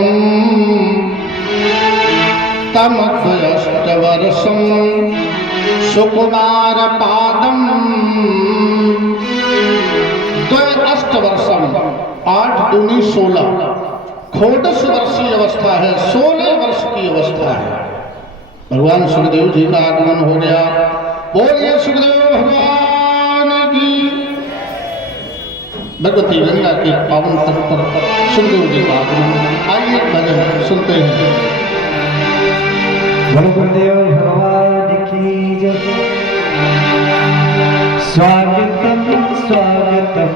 सुकुमार पादम द्वयष्टवर्षम 8 दूनी 16 खोडश वर्षीय अवस्था है, 16 वर्ष की अवस्था है। भगवान सुखदेव जी का आगमन हो गया। बोलिए सुखदेव भगवान की। भगवती गंगा के पावन तट पर सुखदेव जी का आगमन। आइए भजन सुनते हैं। गुरुदेव भगवान की जय। स्वागतम स्वागतम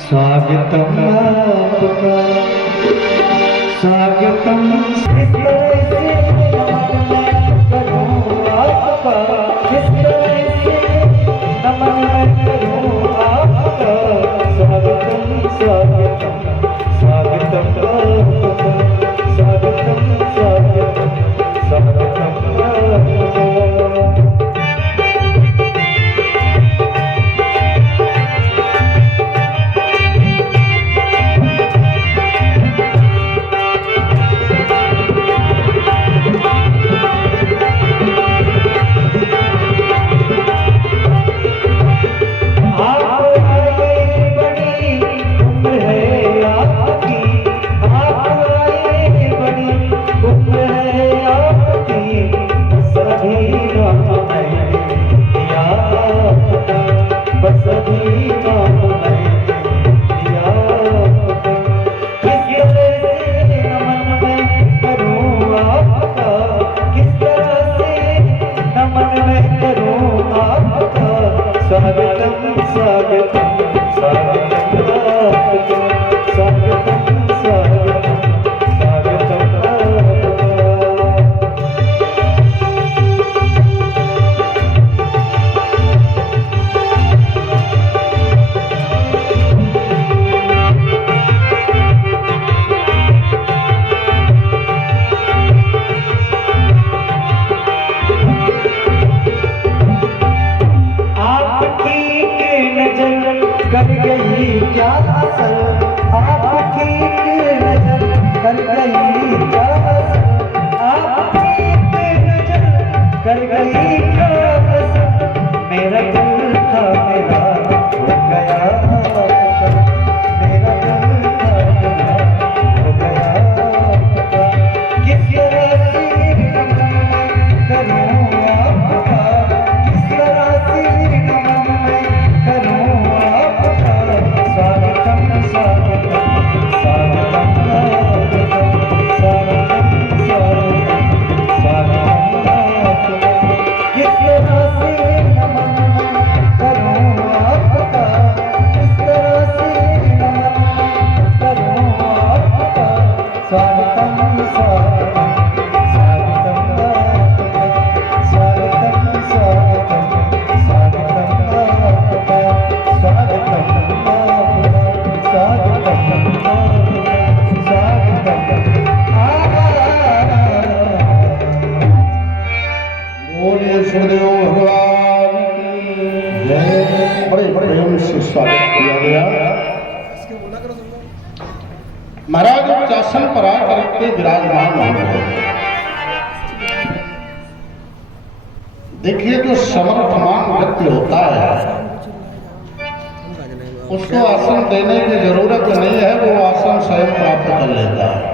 स्वागतम आपका, स्वागतम इस तरह से नमन मैं करूं आपका, इस तरह से नमन मैं करूं आपका। स्वागतम स्वागतम स्वागतम आपका, स्वागतम स्वागतम स्वागतम आपका। कर गई क्या असर, आपकी नजर कर गई क्या असर, आपकी नजर कर गई क्या असर। मेरा दिल था मेरा हो गया, मेरा दिल था मेरा हो गया। किस तरह से करूँ आपका, किस तरह से करूँ आपका। स्वागतम स्वागतम स्वागतम स्वागतम। बड़े प्रेम से स्वागत किया गया। महाराज उस आसन पर आकर के विराजमान हो गए। देखिए, जो समर्थमान व्यक्ति होता है उसको आसन देने की जरूरत नहीं है, वो आसन स्वयं प्राप्त कर लेता है।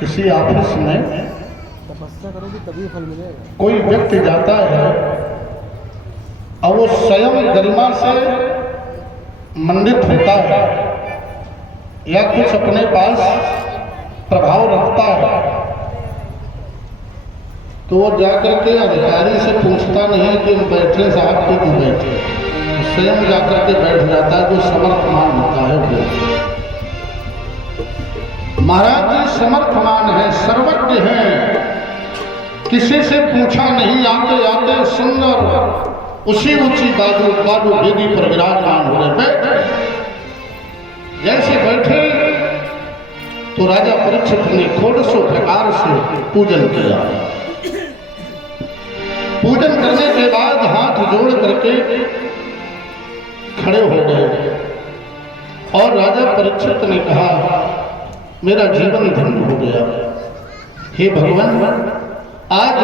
किसी ऑफिस में तपस्या करोगे तभी फल मिलेगा। कोई व्यक्ति जाता है और वो स्वयं गरिमा से मंडित होता है या कुछ अपने पास प्रभाव रखता है, तो वो जाकर के अधिकारी से पूछता नहीं कि बैठे साहब क्यों नहीं बैठे, स्वयं जाकर के बैठ जाता है। जो समर्थमान होता है वो महाराज जी समर्थमान है, सर्वज्ञ हैं, किसी से पूछा नहीं, आते आते सुंदर उसी ऊंची बाजू वेदी पर विराजमान हो गए। बैठे जैसे बैठे तो राजा परीक्षित ने षोडशों प्रकार से पूजन किया। पूजन करने के बाद हाथ जोड़ करके खड़े हो गए और राजा परीक्षित ने कहा, मेरा जीवन धन्य हो गया। हे भगवान, आज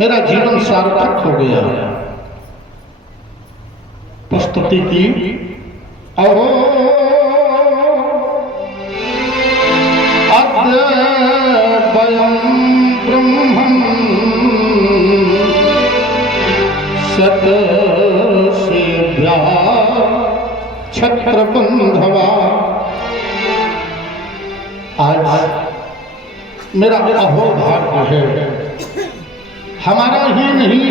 मेरा जीवन सार्थक हो गया। प्रस्तुति की। अहो अद्य वयं ब्रह्मं सतसेव्या छत्रबंधवा। आज मेरा अहोभाग्य है, हमारा ही नहीं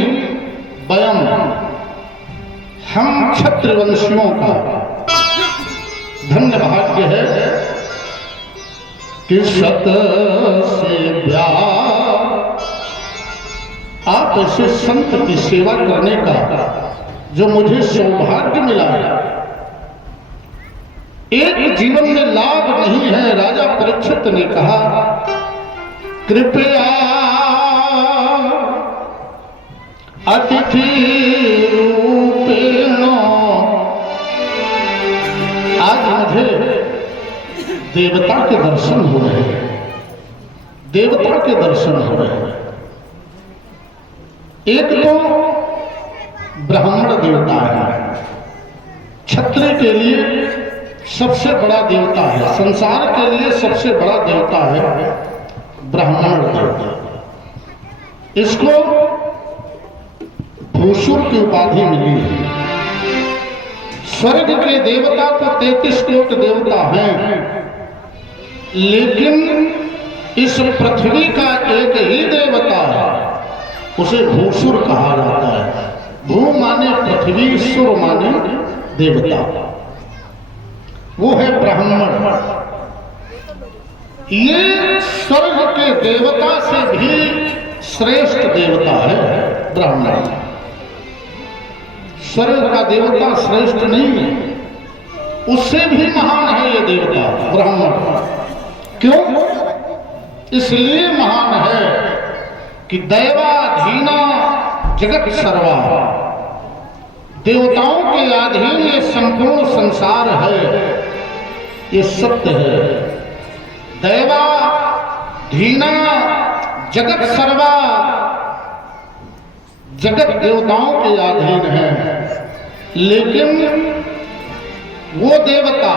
वयं हम क्षत्रवंशियों का धन्य भाग्य है कि सतसेव्या, आप ऐसे संत की सेवा करने का जो मुझे सौभाग्य मिला है। एक जीवन में लाभ नहीं है। राजा परीक्षित ने कहा, कृपया अतिथि रूपेण आज मुझे देवता के दर्शन हो रहे हैं। देवता के दर्शन हो रहे हैं। एक तो ब्राह्मण देवता है, क्षत्रिय के लिए सबसे बड़ा देवता है, संसार के लिए सबसे बड़ा देवता है ब्राह्मण देवता। इसको भूसुर की उपाधि मिली है। स्वर्ग के देवता तो 33 कोटि देवता हैं, लेकिन इस पृथ्वी का एक ही देवता है, उसे भूसुर कहा जाता है। भू माने पृथ्वी, सुर माने देवता, वो है ब्राह्मण। ये स्वर्ग के देवता से भी श्रेष्ठ देवता है ब्राह्मण। स्वर्ग का देवता श्रेष्ठ नहीं है, उससे भी महान है ये देवता ब्राह्मण। क्यों? इसलिए महान है कि दैवाधीना जगत सर्वा, देवताओं के अधीन ये संपूर्ण संसार है, ये सत्य है। दैवाधीना जगत सर्वा, जगत देवताओं के अधीन है, लेकिन वो देवता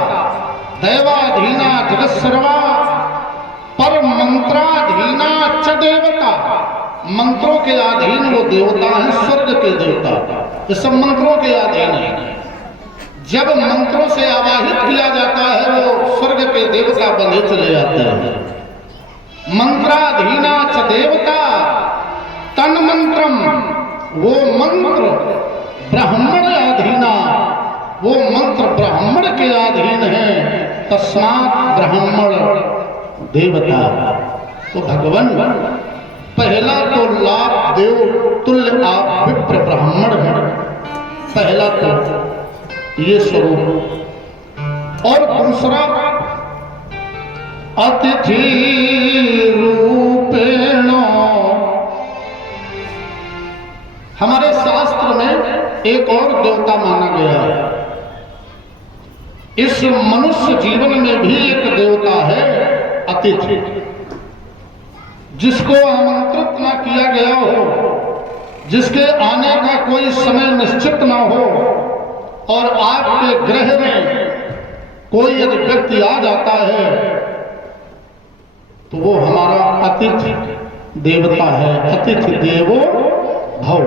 दैवाधीना जगत सर्वा पर मंत्राधीना च देवता, मंत्रों के अधीन वो देवता है, स्वर्ग के देवता। ये सब मंत्रों के अधीन है। जब मंत्रों से आवाहित किया जाता है वो स्वर्ग के देवता बंधे चले जाते हैं। मंत्राधीना च देवता तन मंत्रम, वो मंत्र ब्राह्मण अधीना, वो मंत्र ब्राह्मण के अधीन है। तस्मात् ब्राह्मण देवता। तो भगवान पहला तो लाभ देव तुल्य आप विप्र ब्राह्मण है, पहला तो ये स्वरूप। और दूसरा अतिथि रूपेण, एक और देवता माना गया है। इस मनुष्य जीवन में भी एक देवता है, अतिथि, जिसको आमंत्रित ना किया गया हो, जिसके आने का कोई समय निश्चित ना हो, और आपके गृह में कोई यदि व्यक्ति आ जाता है तो वो हमारा अतिथि देवता है। अतिथि देवो भव,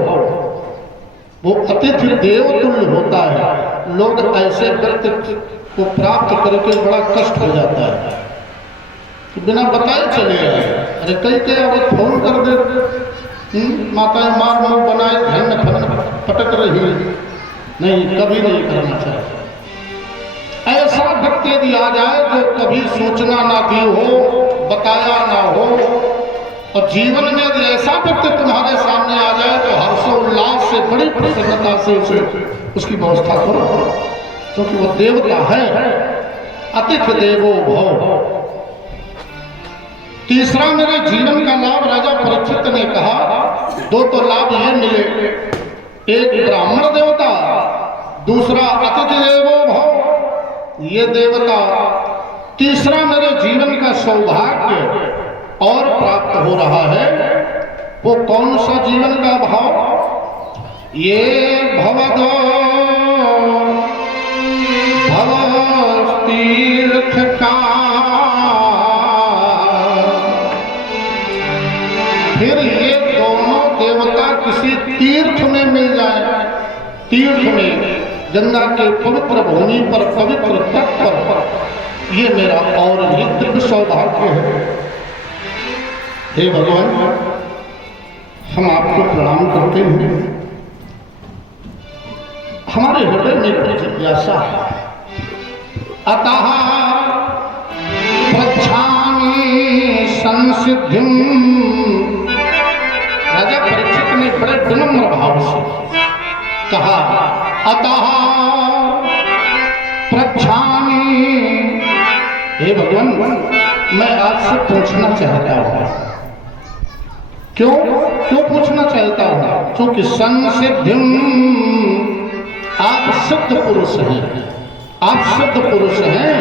वो अतिथि देवतुल्य होता है। लोग ऐसे व्यक्ति को प्राप्त करके बड़ा कष्ट हो जाता है कि बिना बताए चले आए। अरे कई के अब फोन कर दे, माताएं मार मुंह बनाए धन धन पटक रही, नहीं, कभी नहीं करना चाहिए। ऐसा व्यक्ति यदि आ जाए जो कभी सूचना ना दी हो, बताया ना हो, और जीवन में यदि ऐसा व्यक्ति तुम्हारे सामने आ जाए तो हर्षोल्लास से, बड़ी प्रसन्नता से उसकी व्यवस्था करो, क्योंकि वो देवता है। अतिथि देवो भव। तीसरा मेरे जीवन का लाभ राजा परीक्षित ने कहा, दो तो लाभ ये मिले, एक ब्राह्मण देवता, दूसरा अतिथि देवो भव, ये देवता। तीसरा मेरे जीवन का सौभाग्य और प्राप्त हो रहा है। वो कौन सा जीवन का भाव? ये भवदो भव तीर्थ का, फिर ये दोनों देवता किसी तीर्थ में मिल जाए, तीर्थ में, गंगा के पवित्र भूमि पर, पवित्र तट पर, ये मेरा और भी दिव्य सौभाग्य है। हे भगवान, हम आपको प्रणाम करते हैं। हमारे हृदय में कुछ जिज्ञासा है। अतः पृच्छामि संसिद्धिं। राजा परीक्षित ने बड़े विनम्र भाव से कहा, अतः पृच्छामि। हे भगवान, मैं आपसे पूछना चाहता हूं। क्यों पूछना चाहता हूं? क्योंकि संसिद्धिं, आप सिद्ध पुरुष हैं, आप सिद्ध पुरुष हैं।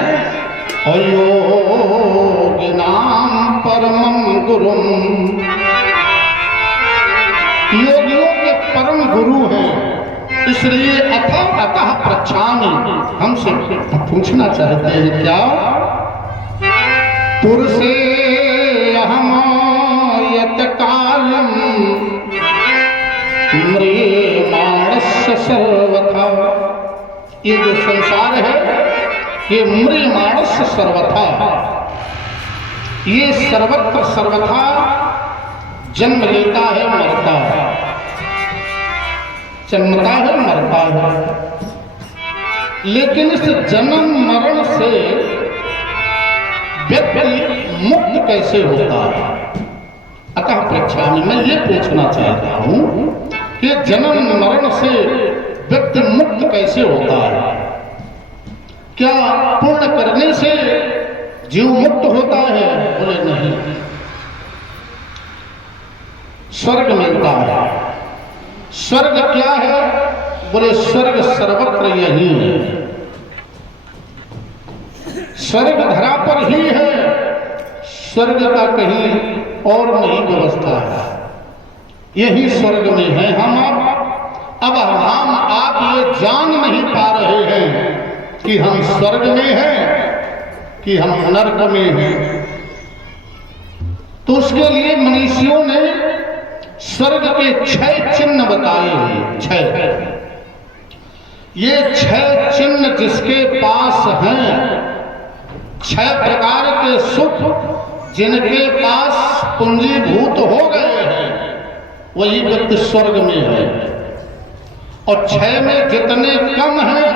योगिनां परमं गुरुं, योगियों के परम गुरु हैं। इसलिए अतः पृच्छामि, हमसे पूछना चाहते हैं क्या? पुरुषे अहम यत कालम म्रियमाणस्य सर्वथा। ये जो संसार है, ये म्रियमाणस्य सर्वथा, ये सर्वत्र सर्वथा जन्म लेता है, मरता है, जन्मता है, मरता है। लेकिन इस जन्म मरण से व्यक्ति मुक्त कैसे होता है? अतः परीक्षामि, मैं ये पूछना चाहता हूं कि जन्म मरण से व्यक्ति मुक्त कैसे होता है? क्या पुण्य करने से जीव मुक्त होता है? बोले नहीं, स्वर्ग मिलता है। स्वर्ग क्या है? बोले स्वर्ग सर्वत्र यही है, स्वर्ग धरा पर ही है, स्वर्ग का कहीं और नहीं व्यवस्था है, यही स्वर्ग में है। हम अब आप ये जान नहीं पा रहे हैं कि हम स्वर्ग में हैं कि हम नरक में हैं। तो उसके लिए मनीषियों ने स्वर्ग के 6 चिन्ह बताए हैं। 6 ये 6 चिन्ह जिसके पास हैं, 6 प्रकार के सुख जिनके पास पूंजीभूत हो गए हैं, वही व्यक्ति स्वर्ग में है। और 6 में जितने कम हैं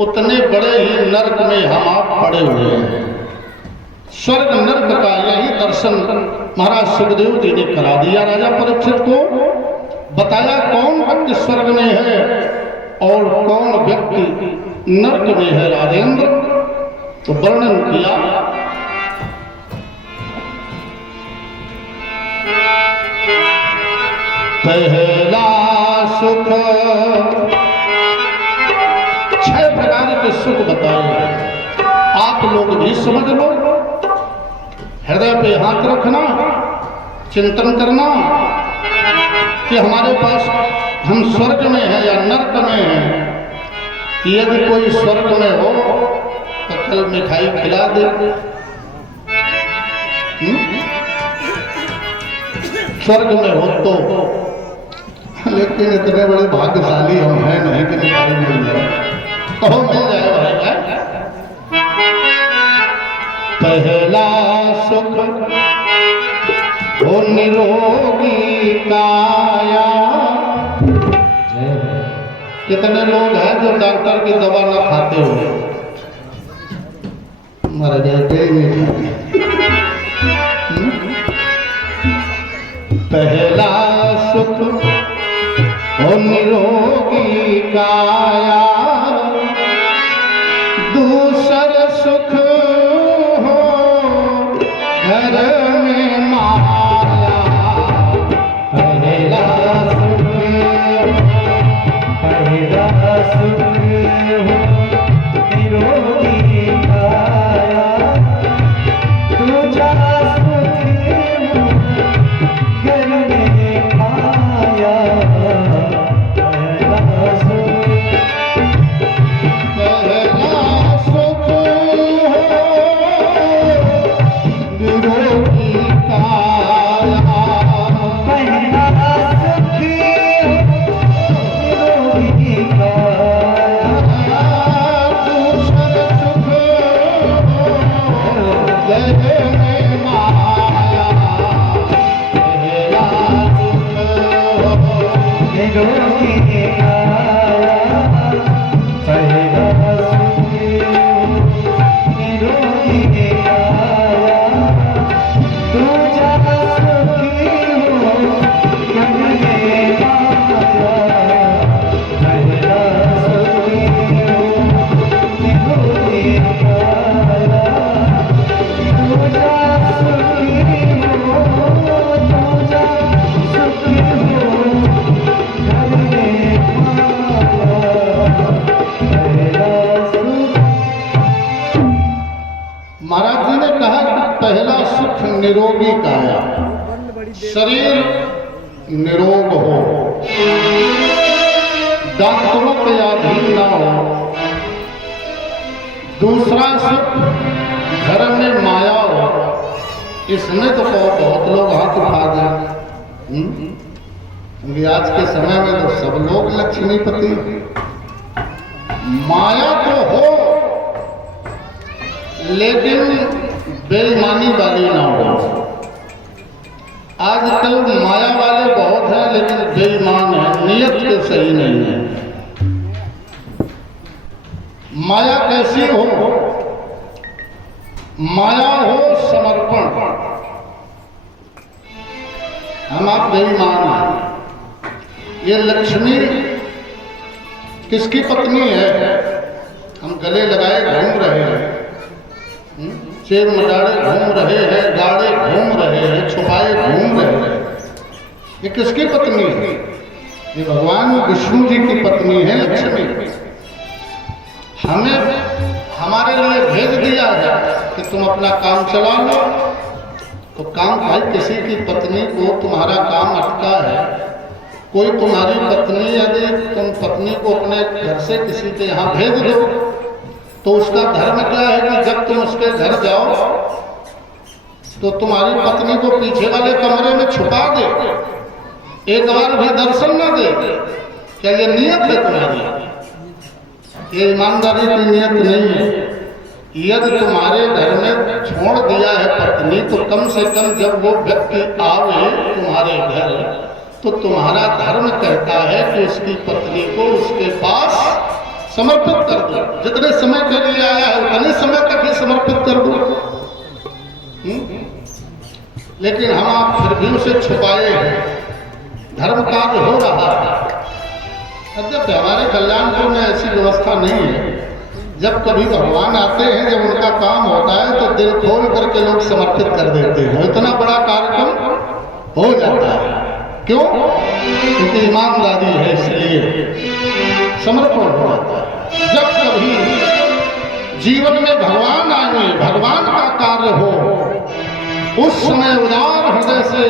उतने बड़े ही नरक में हम आप पड़े हुए हैं। स्वर्ग नरक का यही दर्शन महाराज सुखदेव जी ने करा दिया राजा परीक्षित को। बताया कौन व्यक्ति स्वर्ग में है और कौन व्यक्ति नरक में है राजेंद्र। तो वर्णन किया, पहला सुख सुख बताए, आप लोग भी समझ लो, हृदय पे हाथ रखना, चिंतन करना कि हमारे पास हम स्वर्ग में हैं या नर्क में हैं। यदि कोई स्वर्ग में हो तो कल मिठाई खिला दे। स्वर्ग में हो तो, लेकिन इतने बड़े भाग्यशाली हम हैं नहीं कि मिठाई मिल जाए। कहो मिल जाए भाई। पहला सुख हो निरोगी काया। कितने लोग हैं जो डॉक्टर की दवा न खाते हुए मर गए। पहला सुख हो निरोगी काया, दूसर सुख हो घर में माया। पहला सुख हो निरोगी काया, दूजा सुख हो घर में माया। पहला सुख निरोगी काया, पहला सुख निरोगी काया, दूसर सुख घर में माया। पहला सुख निरोगी काया, पहला सुख निरोगी काया, दूजा सुख हो घर में माया। पहला सुख निरोगी काया, दूजा सुख हो, दूजा सुख हो घर में माया। पहला सुख महाराज जी ने कहा कि पहला सुख निरोगी काया, शरीर निरोग हो, डॉक्टरों के अधीन ना हो। दूसरा सुख घर में माया हो। इसमें तो बहुत लोग हाथ उठा दें, क्योंकि आज के समय में तो सब लोग लक्ष्मीपति। माया तो हो लेकिन बेईमानी वाली ना हो। आजकल माया वाले बहुत हैं लेकिन बेईमान हैं, नियत के सही नहीं है। माया कैसी हो? माया हो समर्पण। हम आप बेईमान हैं। ये लक्ष्मी किसकी पत्नी है? हम गले लगाए घूम रहे हैं, चेर मडाड़े घूम रहे हैं, गाड़े घूम रहे हैं, छुपाए घूम रहे हैं। ये किसकी पत्नी है? ये भगवान विष्णु जी की पत्नी है लक्ष्मी। हमें हमारे लिए भेज दिया है कि तुम अपना काम चला लो। तो काम भाई, किसी की पत्नी को तुम्हारा काम अटका है, कोई तुम्हारी पत्नी, यदि तुम पत्नी को अपने घर से किसी के यहाँ भेज दो तो उसका धर्म क्या है कि जब तुम उसके घर जाओ तो तुम्हारी पत्नी को पीछे वाले कमरे में छुपा दे, एक बार भी दर्शन न दे। क्या ये नियत है तुम्हारी? ये ईमानदारी की नियत नहीं है। यदि तुम्हारे घर में छोड़ दिया है पत्नी तो कम से कम जब वो व्यक्ति आवे तुम्हारे घर तो तुम्हारा धर्म कहता है कि उसकी पत्नी को उसके पास समर्पित कर दो। जितने समय के लिए आया है उतने समय तक ही समर्पित कर दो। लेकिन हम आप फिर भी उसे छुपाए हैं। धर्म कार्य हो रहा है। अद्यप हमारे कल्याणपुर में ऐसी व्यवस्था नहीं है। जब कभी भगवान आते हैं, जब उनका काम होता है तो दिल खोल करके लोग समर्पित कर देते हैं। इतना बड़ा कार्यक्रम हो जाता है। क्यों? क्योंकि ईमानदारी है, इसलिए समर्पण हो जाता है। जब कभी जीवन में भगवान आए, भगवान का कार्य हो, उस समय उदार हृदय से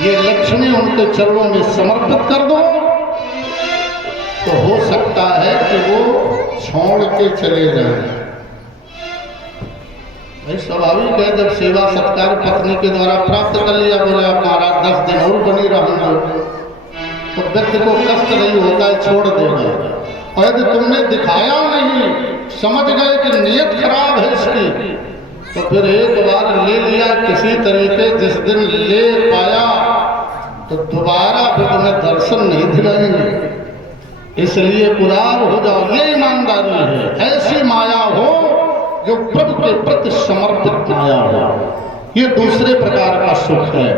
ये लक्ष्मी उनके चरणों में समर्पित कर दो, तो हो सकता है कि वो छोड़ के चले जाएं। भाई स्वाभाविक है, जब सेवा सत्कार पत्नी के द्वारा प्राप्त कर लिया, बोले आप महाराज 10 दिन और बनी रहूंगा, तो व्यक्ति को कष्ट नहीं होता है, छोड़ देगा। और यदि तुमने दिखाया नहीं, समझ गए कि नियत खराब है इसकी, तो फिर एक बार ले लिया किसी तरीके, जिस दिन ले पाया तो दोबारा फिर तुम्हें दर्शन नहीं दिलाएंगे। इसलिए उदार हो जाओ, ये ईमानदारी है। ऐसी माया हो जो प्रभु के प्रति समर्पित माया हो, ये दूसरे प्रकार का सुख है।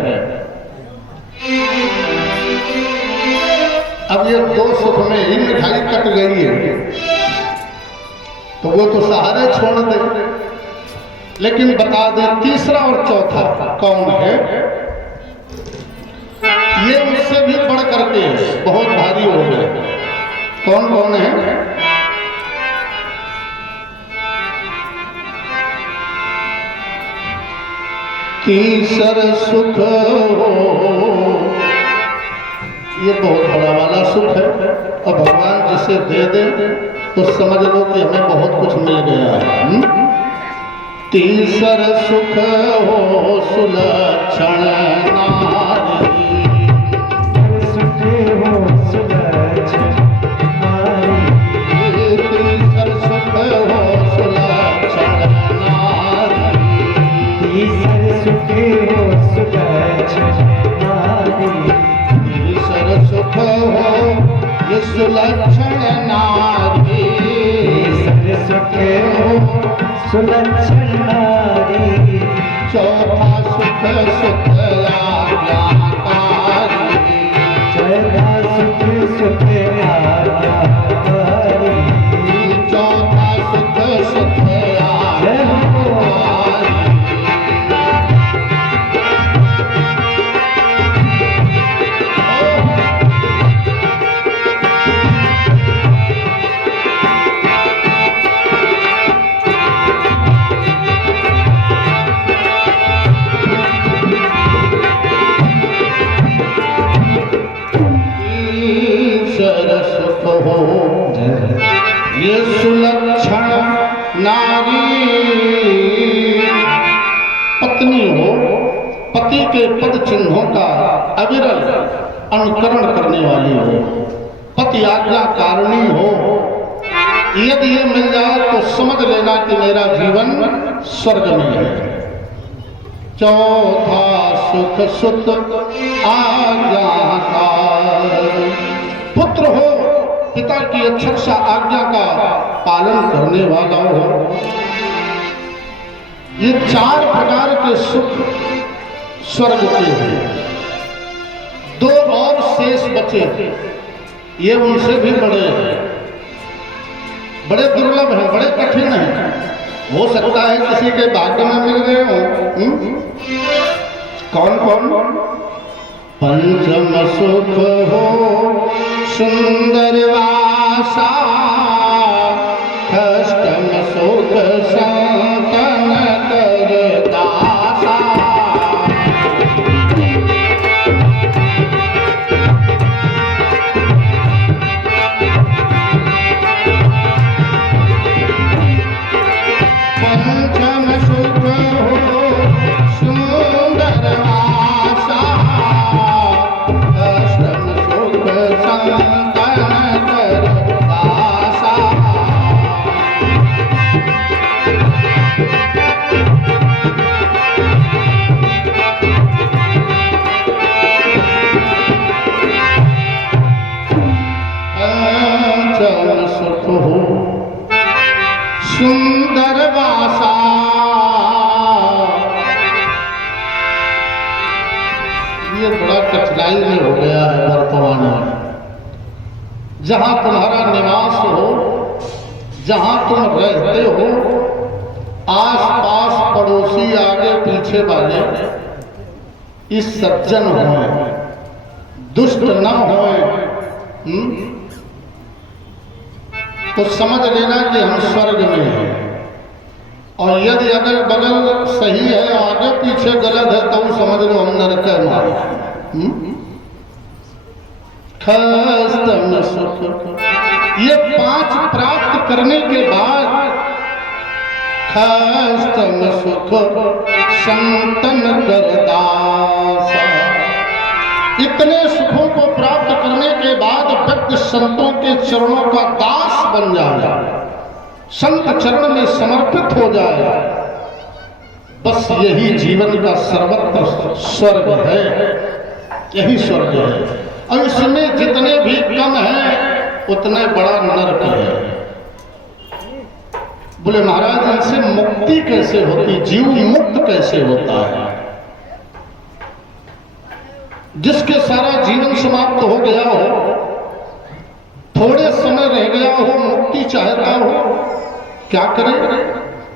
अब ये 2 सुख में ही मिठाई कट गई है, तो वो तो सहारे छोड़ दे। लेकिन बता दे तीसरा और चौथा कौन है? ये उससे भी बढ़ करके बहुत भारी हो गए। कौन कौन है? तीसर सुख हो, ये बहुत बड़ा वाला सुख है, और भगवान जिसे दे दे तो समझ लो कि हमें बहुत कुछ मिल गया है। तीसर सुख हो सुलक्षण नारी, हो सुलक्षण नारी, तीसर सुख हो सुलक्षण नारी, तीसर सुख हो सुलक्षण नारी, तीसर सुख हो ये सुलक्षण नारी, तीसर सुख हो सुलक्षण नारी, चौथा सुख सुख आज्ञाकारी, चौथा सुख सुख आज्ञाकारी, चौथा सुख सुख आज्ञाकारी। ये सुलक्षण नारी, पत्नी हो, पति के पद चिन्हों का अविरल अनुकरण करने वाली हो, पति आज्ञा कारिणी हो, यदि ये मिल जाए तो समझ लेना कि मेरा जीवन स्वर्ग में है। चौथा सुख सुत आज्ञाकार, पुत्र हो, पिता की अक्षर आज्ञा का पालन करने वाला हो। ये 4 प्रकार के सुख स्वर्ग के हैं। 2 और शेष बचे, ये उनसे भी बड़े हैं, बड़े दुर्लभ हैं, बड़े कठिन हैं। हो सकता है किसी के भाग्य में मिल गए हो। कौन कौन? पंचम सुख हो सुंदर वासा, अष्टम सुख संतन कर दासा, पंचम सुख हो सुंदर वासा, अष्टम सुख संतन कर दासा। पंचम सुख हो सुंदर वासा, ये बड़ा कठिनाई में हो गया है वर्तमान में। जहां तुम्हारा निवास हो, जहां तुम रहते हो, आस पास पड़ोसी आगे पीछे वाले इस सज्जन हो, दुष्ट न हो, तो समझ लेना कि हम स्वर्ग में हैं। और यदि अगल बगल सही है आगे पीछे गलत है तो समझ लो हम नरक मारे। खस्तम सुख, ये 5 प्राप्त करने के बाद खस्तम सुख संतन करदासा, इतने सुखों को प्राप्त करने के बाद व्यक्ति संतों के चरणों का दास बन जाए, संत चरण में समर्पित हो जाए, बस यही जीवन का सर्वत्र स्वर्ग है, यही स्वर्ग है। और इसमें जितने भी कम है उतने बड़ा नरक है। बोले महाराज इनसे मुक्ति कैसे होती, जीव मुक्त कैसे होता है? जिसके सारा जीवन समाप्त हो गया हो, थोड़े समय रह गया हो, मुक्ति चाहता हो, क्या करे?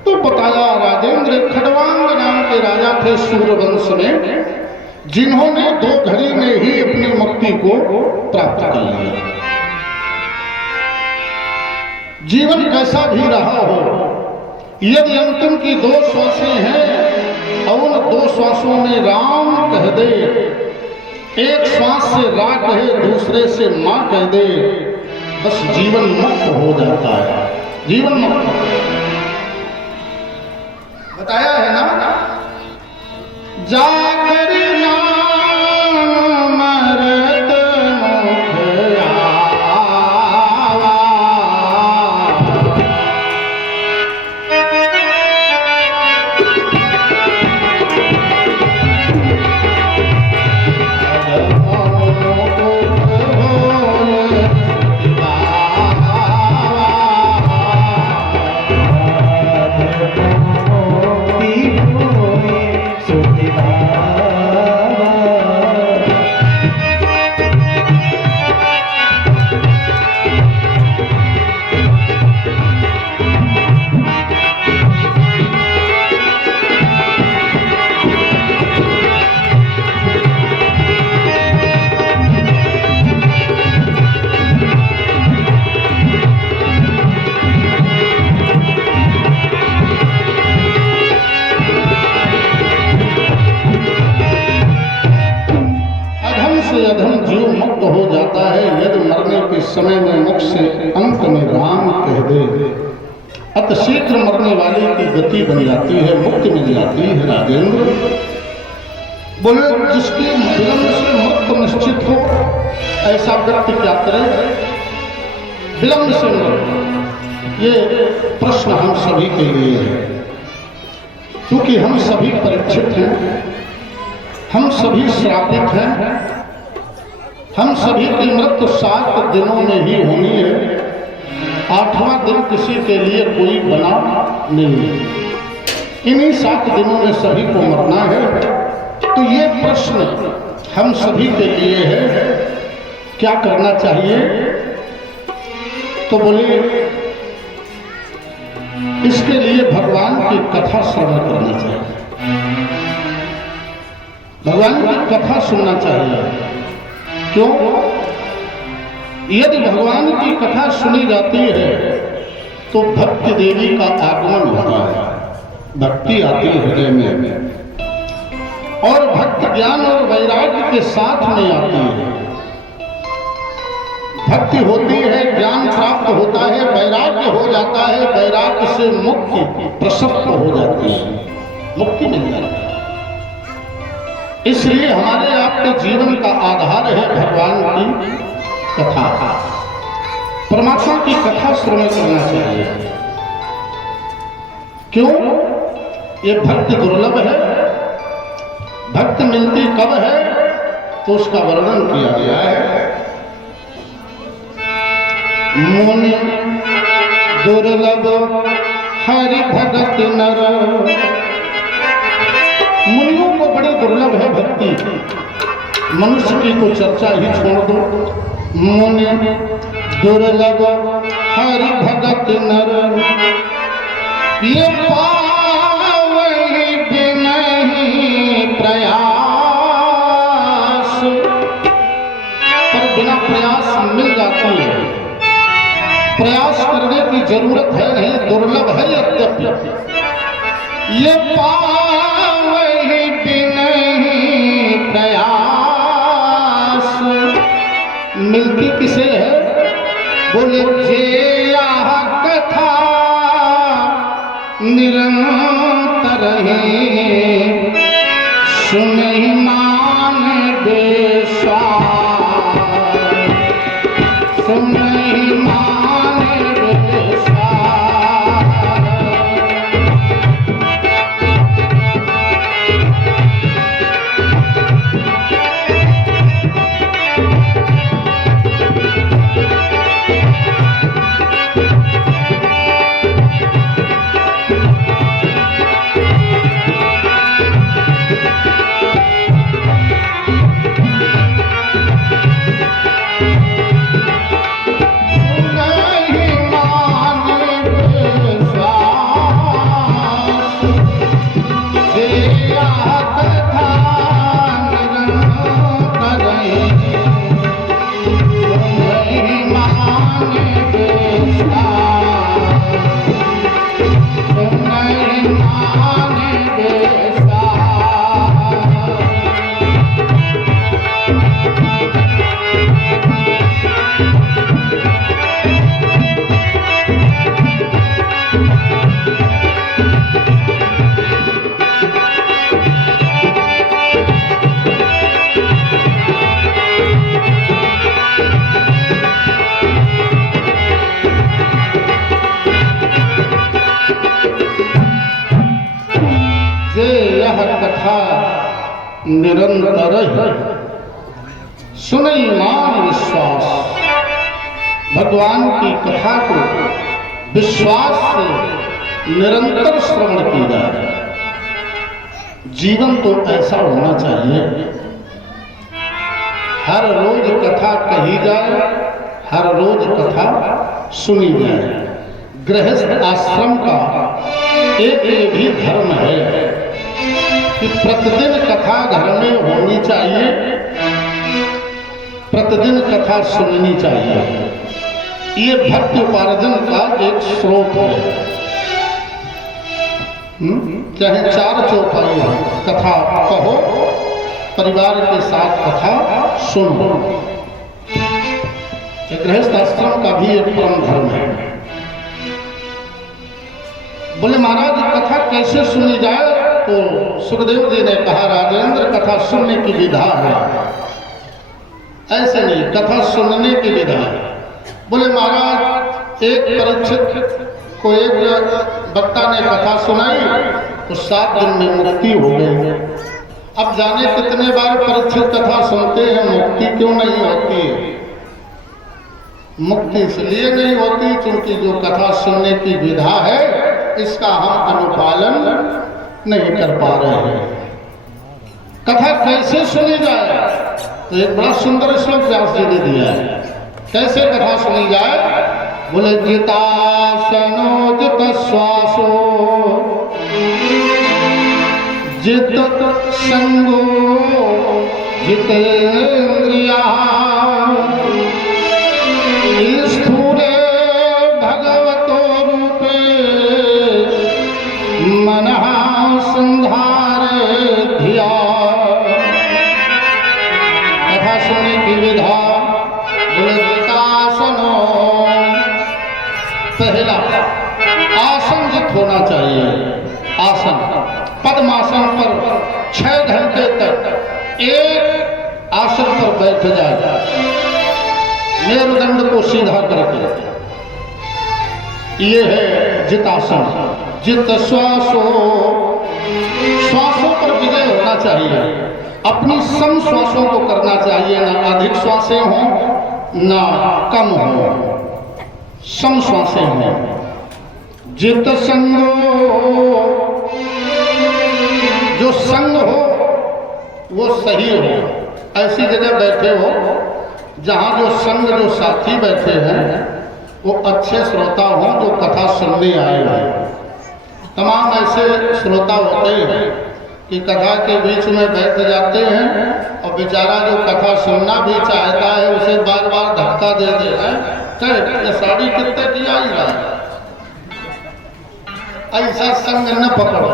तो बताया राजेंद्र खड़वांग नाम के राजा थे सूर्यवंश में, जिन्होंने 2 घड़ी में ही अपनी मुक्ति को प्राप्त कर लिया। जीवन कैसा भी रहा हो, यदि अंतिम की 2 श्वासें हैं और उन 2 श्वासों में राम कह दे, एक श्वास से रा कहे, दूसरे से मां कह दे, बस जीवन मुक्त हो जाता है, जीवन मुक्त। बताया है ना, जाकर नाम मरत मुख आवा, अधम जीव मुक्त हो जाता है यदि मरने के समय में मुख से अंत में राम कह दे। अत शीघ्र मरने वाले की गति बन जाती है, मुक्ति मिल जाती है। राजेंद्र बोले जिसकी विलंब से मुक्त निश्चित हो ऐसा व्यक्ति क्या करे? विलंब से मुक्त, ये प्रश्न हम सभी के लिए है, क्योंकि हम सभी परीक्षित हैं, हम सभी श्रापित हैं, हम सभी की मृत्यु 7 दिनों में ही होनी है। 8वां दिन किसी के लिए कोई बना नहीं है, इन्हीं 7 दिनों में सभी को मरना है। तो ये प्रश्न हम सभी के लिए है, क्या करना चाहिए? तो बोले इसके लिए भगवान की कथा श्रवण करना चाहिए, भगवान की कथा सुनना चाहिए। क्यों? यदि भगवान की कथा सुनी जाती है तो भक्ति देवी का आगमन होता है, भक्ति आती है हृदय में, और भक्ति ज्ञान और वैराग्य के साथ में आती है। भक्ति होती है, ज्ञान प्राप्त होता है, वैराग्य हो जाता है, वैराग्य से मुक्ति प्रसन्न हो जाती है, मुक्ति मिल जाती है। इसलिए हमारे आपके जीवन का आधार है भगवान की कथा, परमात्मा की कथा श्रवण करना चाहिए। क्यों? ये भक्ति दुर्लभ है। भक्ति मिलती कब है तो उसका वर्णन किया गया है। मुनि दुर्लभ हरि भगत नर, मुनियों को बड़ी दुर्लभ है भक्ति, मनुष्य की तो चर्चा ही छोड़ दो। मुनि दुर्लभ हरि भगत नर, ये पावहि बिनहि प्रयास, पर बिना प्रयास मिल जाती है। प्रयास करने की जरूरत है नहीं, दुर्लभ है यद्यपि, ये पावहि बिनहि प्रयास। मिलती किसे है? बोले जे यह कथा निरंतर है सुनहि मान बेसार। सुनहि मान बेसार। निरंतर सुनई मान विश्वास। भगवान की कथा को विश्वास से निरंतर श्रवण की जाए। जीवन तो ऐसा होना चाहिए, हर रोज कथा कही जाए, हर रोज कथा सुनी जाए। गृहस्थ आश्रम का एक ये भी धर्म है कि प्रतिदिन कथा घर में होनी चाहिए, प्रतिदिन कथा सुननी चाहिए। ये भक्ति उपार्जन का एक स्रोत है। चाहे 4 चौपाई हो, कथा कहो, परिवार के साथ कथा सुनो। गृहस्थ आश्रम का भी एक परम धर्म है। बोले महाराज कथा कैसे सुनी जाए? तो सुखदेव जी ने कहा राजेंद्र कथा सुनने की विधा है। ऐसे नहीं, कथा सुनने की विधा है। बोले महाराज एक परीक्षित को एक वक्ता ने कथा सुनाई तो 7 दिन में मुक्ति हो गई। अब जाने कितने बार परीक्षित कथा सुनते हैं, मुक्ति क्यों नहीं होती? मुक्ति इसलिए नहीं होती क्योंकि जो कथा सुनने की विधा है इसका हम अनुपालन नहीं कर पा रहे हैं। कथा कैसे सुनी जाए? तो एक बड़ा सुंदर श्लोक व्यास जी ने दिया है। कैसे कथा सुनी जाए? बोले जितासनो जित श्वासो जित संगो जितेन्द्रिया स्थूले भगवतो रूपे मनः संधारे धिया। कथा सुनने की विधा। बोले पहला आसन जित होना चाहिए। आसन पद्मासन पर 6 घंटे तक एक आसन पर बैठ जाए, मेरुदंड को सीधा करके। ये है जितासन। जित श्वासो, श्वासों पर विजय होना चाहिए। अपनी सम श्वासों को करना चाहिए, ना अधिक श्वासें हों ना कम हो, सम श्वासें हों। जित संगो, जो संग हो वो सही हो। ऐसी जगह बैठे हो जहाँ जो संग, जो साथी बैठे हैं वो अच्छे श्रोता हों, जो कथा सुनने आए हैं। तमाम ऐसे श्रोता होते हैं कि कथा के बीच में बैठ जाते हैं और बेचारा जो कथा सुनना भी चाहता है उसे बार बार धक्का देते हैं। ये साड़ी कितने की आई रहा है? ऐसा संग न पकड़ो,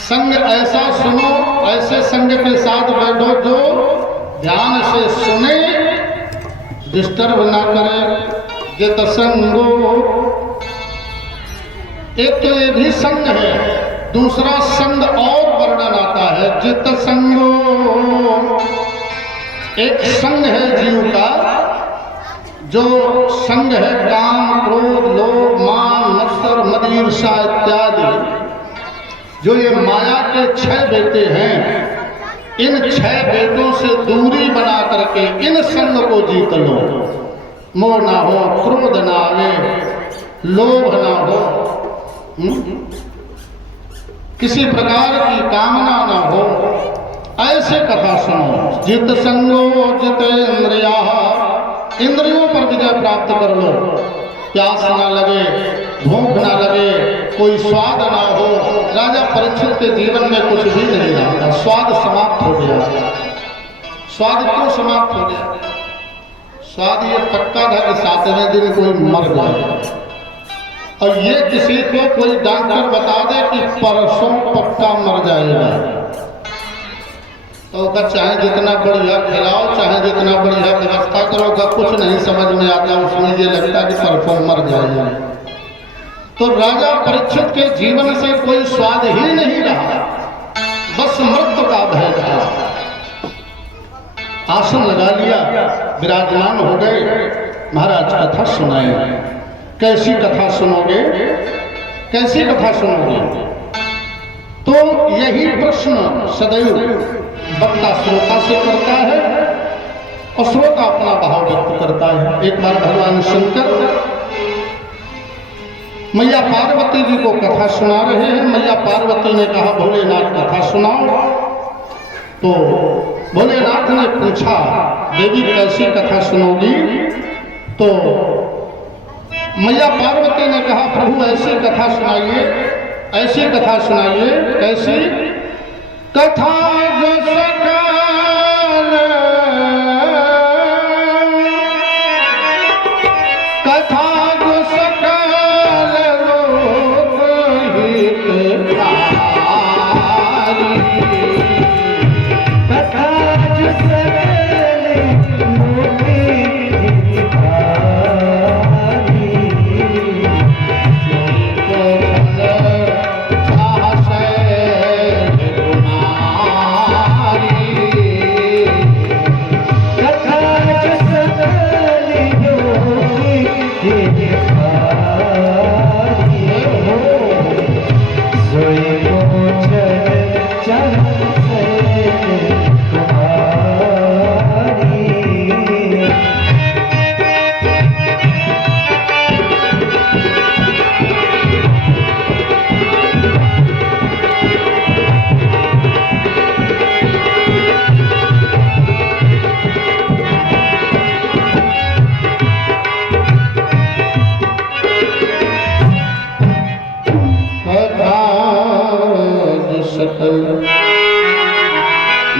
संग ऐसा सुनो, ऐसे संग के साथ बैठो जो ध्यान से सुने, डिस्टर्ब ना करे। जित संगो, एक तो ये भी संग है, दूसरा संग और वर्णन आता है। जित संगो, एक संग है जीव का, जो संग है काम, क्रोध, लोभ, मान, मत्सर, मद, ईर्ष्या इत्यादि, जो ये माया के 6 बेटे हैं। इन 6 बेटों से दूरी बना करके इन संग को जीत लो। मोह ना हो, क्रोध ना आवे, लोभ ना हो, किसी प्रकार की कामना ना हो, ऐसे कथा सुनो। जित संगो जित इंद्रिया, इंद्रियों पर विजय प्राप्त कर लो। प्यास ना लगे, भूख ना लगे, कोई स्वाद ना हो। राजा परीक्षित के जीवन में कुछ भी नहीं रहा, स्वाद समाप्त हो गया। स्वाद क्यों समाप्त हो गया? स्वाद ये पक्का था कि 7वें दिन कोई मर जाए, और ये किसी को कोई डॉक्टर बता दे कि परसों पक्का मर जाएगा, तो उसका चाहे जितना बढ़िया खिलाओ, चाहे जितना बढ़िया व्यवस्था करो, का कुछ नहीं समझ में आता। उसमें ये लगता कि परसों मर जाएगा। तो राजा परीक्षित के जीवन से कोई स्वाद ही नहीं रहा, बस मृत्यु का भय था। आसन लगा लिया, विराजमान हो गए। महाराज कथा सुनाए। कैसी कथा सुनोगे, कैसी कथा सुनोगे? तो यही प्रश्न सदैव वक्ता श्रोता से करता है, और श्रोता अपना भाव व्यक्त करता है। एक बार भगवान शंकर मैया पार्वती जी को कथा सुना रहे हैं। मैया पार्वती ने कहा, भोलेनाथ कथा सुनाओ। तो भोलेनाथ ने पूछा, देवी कैसी कथा सुनोगी? तो मैया पार्वती ने कहा, प्रभु ऐसी कथा सुनाइए, ऐसी कथा सुनाइए। कैसी? कथा जो सकल, कथा जो सकल लोक हितकारी, कथा जो सकल लोक हितकारी,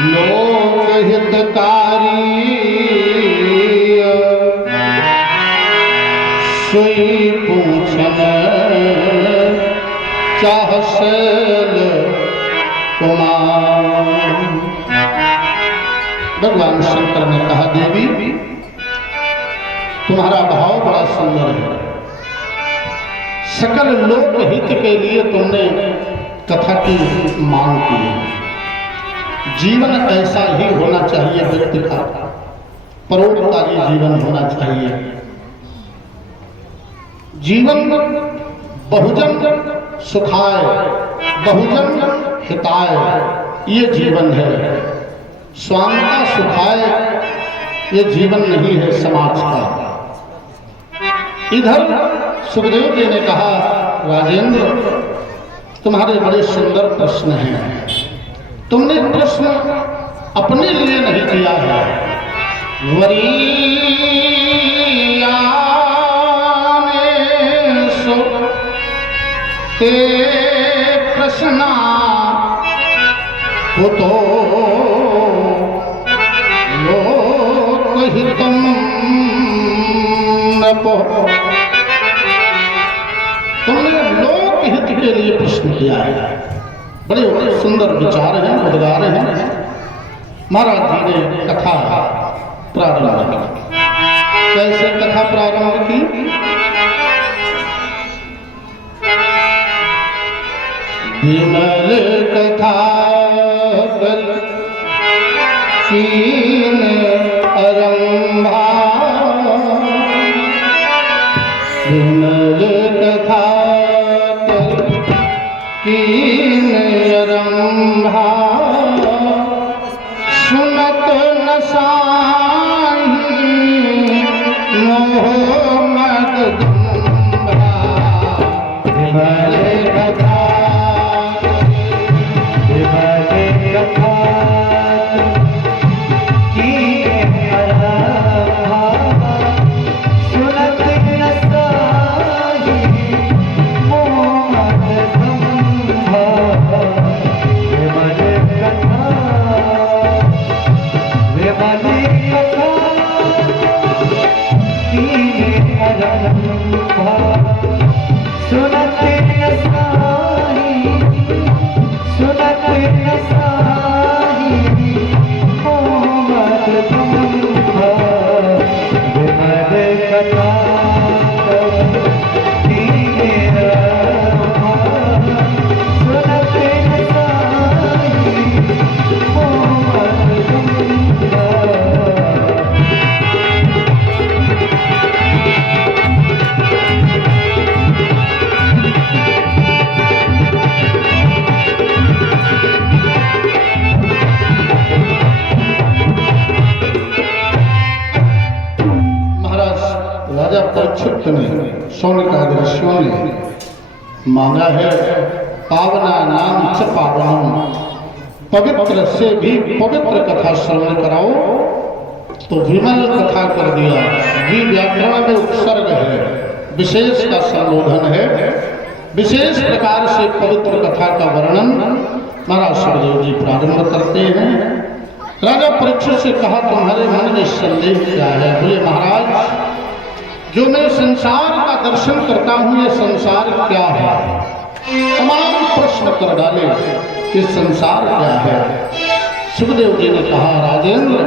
लोक हितकारी, सोई पूछन चाहसल कुमार। भगवान शंकर ने कहा, देवी तुम्हारा भाव बड़ा सुंदर है। सकल लोक हित के लिए तुमने कथा की मांग की है। जीवन ऐसा ही होना चाहिए, व्यक्ति का परोपकारी जीवन होना चाहिए। जीवन बहुजन सुखाय, बहुजन हिताय, ये जीवन है। स्वांता सुखाय ये जीवन नहीं है समाज का। इधर सुखदेव जी ने कहा, राजेंद्र तुम्हारे बड़े सुंदर प्रश्न हैं। तुमने प्रश्न अपने लिए नहीं किया है। वरीयानेषु ते प्रश्ना कुतो लोकहितं नपो। तुमने लोक प्रश्न किया है। बड़े सुंदर विचार हैं, उद्गार हैं। महाराज जी ने कथा प्रारंभ की। कैसे कथा प्रारंभ की? विमल कथा कीन आरंभा, विमल कथा कीन आरंभा, सुनत न साही मोह मद दुंभा। विमल कथा परीक्षित ने शौनकादि ऋषियों ने मांगा है, पावना नाम च पावनम, पवित्र से भी पवित्र कथा श्रवण कराओ। तो विमल कथा कर दिया। भी व्याकरण में उपसर्ग है, विशेष का संबोधन है। विशेष प्रकार से पवित्र कथा का वर्णन महाराज सुखदेव जी प्रारंभ करते हैं। राजा परीक्षित से कहा, तुम्हारे मन में संदेह क्या है? बोले महाराज, जो मैं संसार का दर्शन करता हूँ, ये संसार क्या है? तमाम प्रश्न कर डाले, ये संसार क्या है? सुखदेव जी ने कहा, राजेंद्र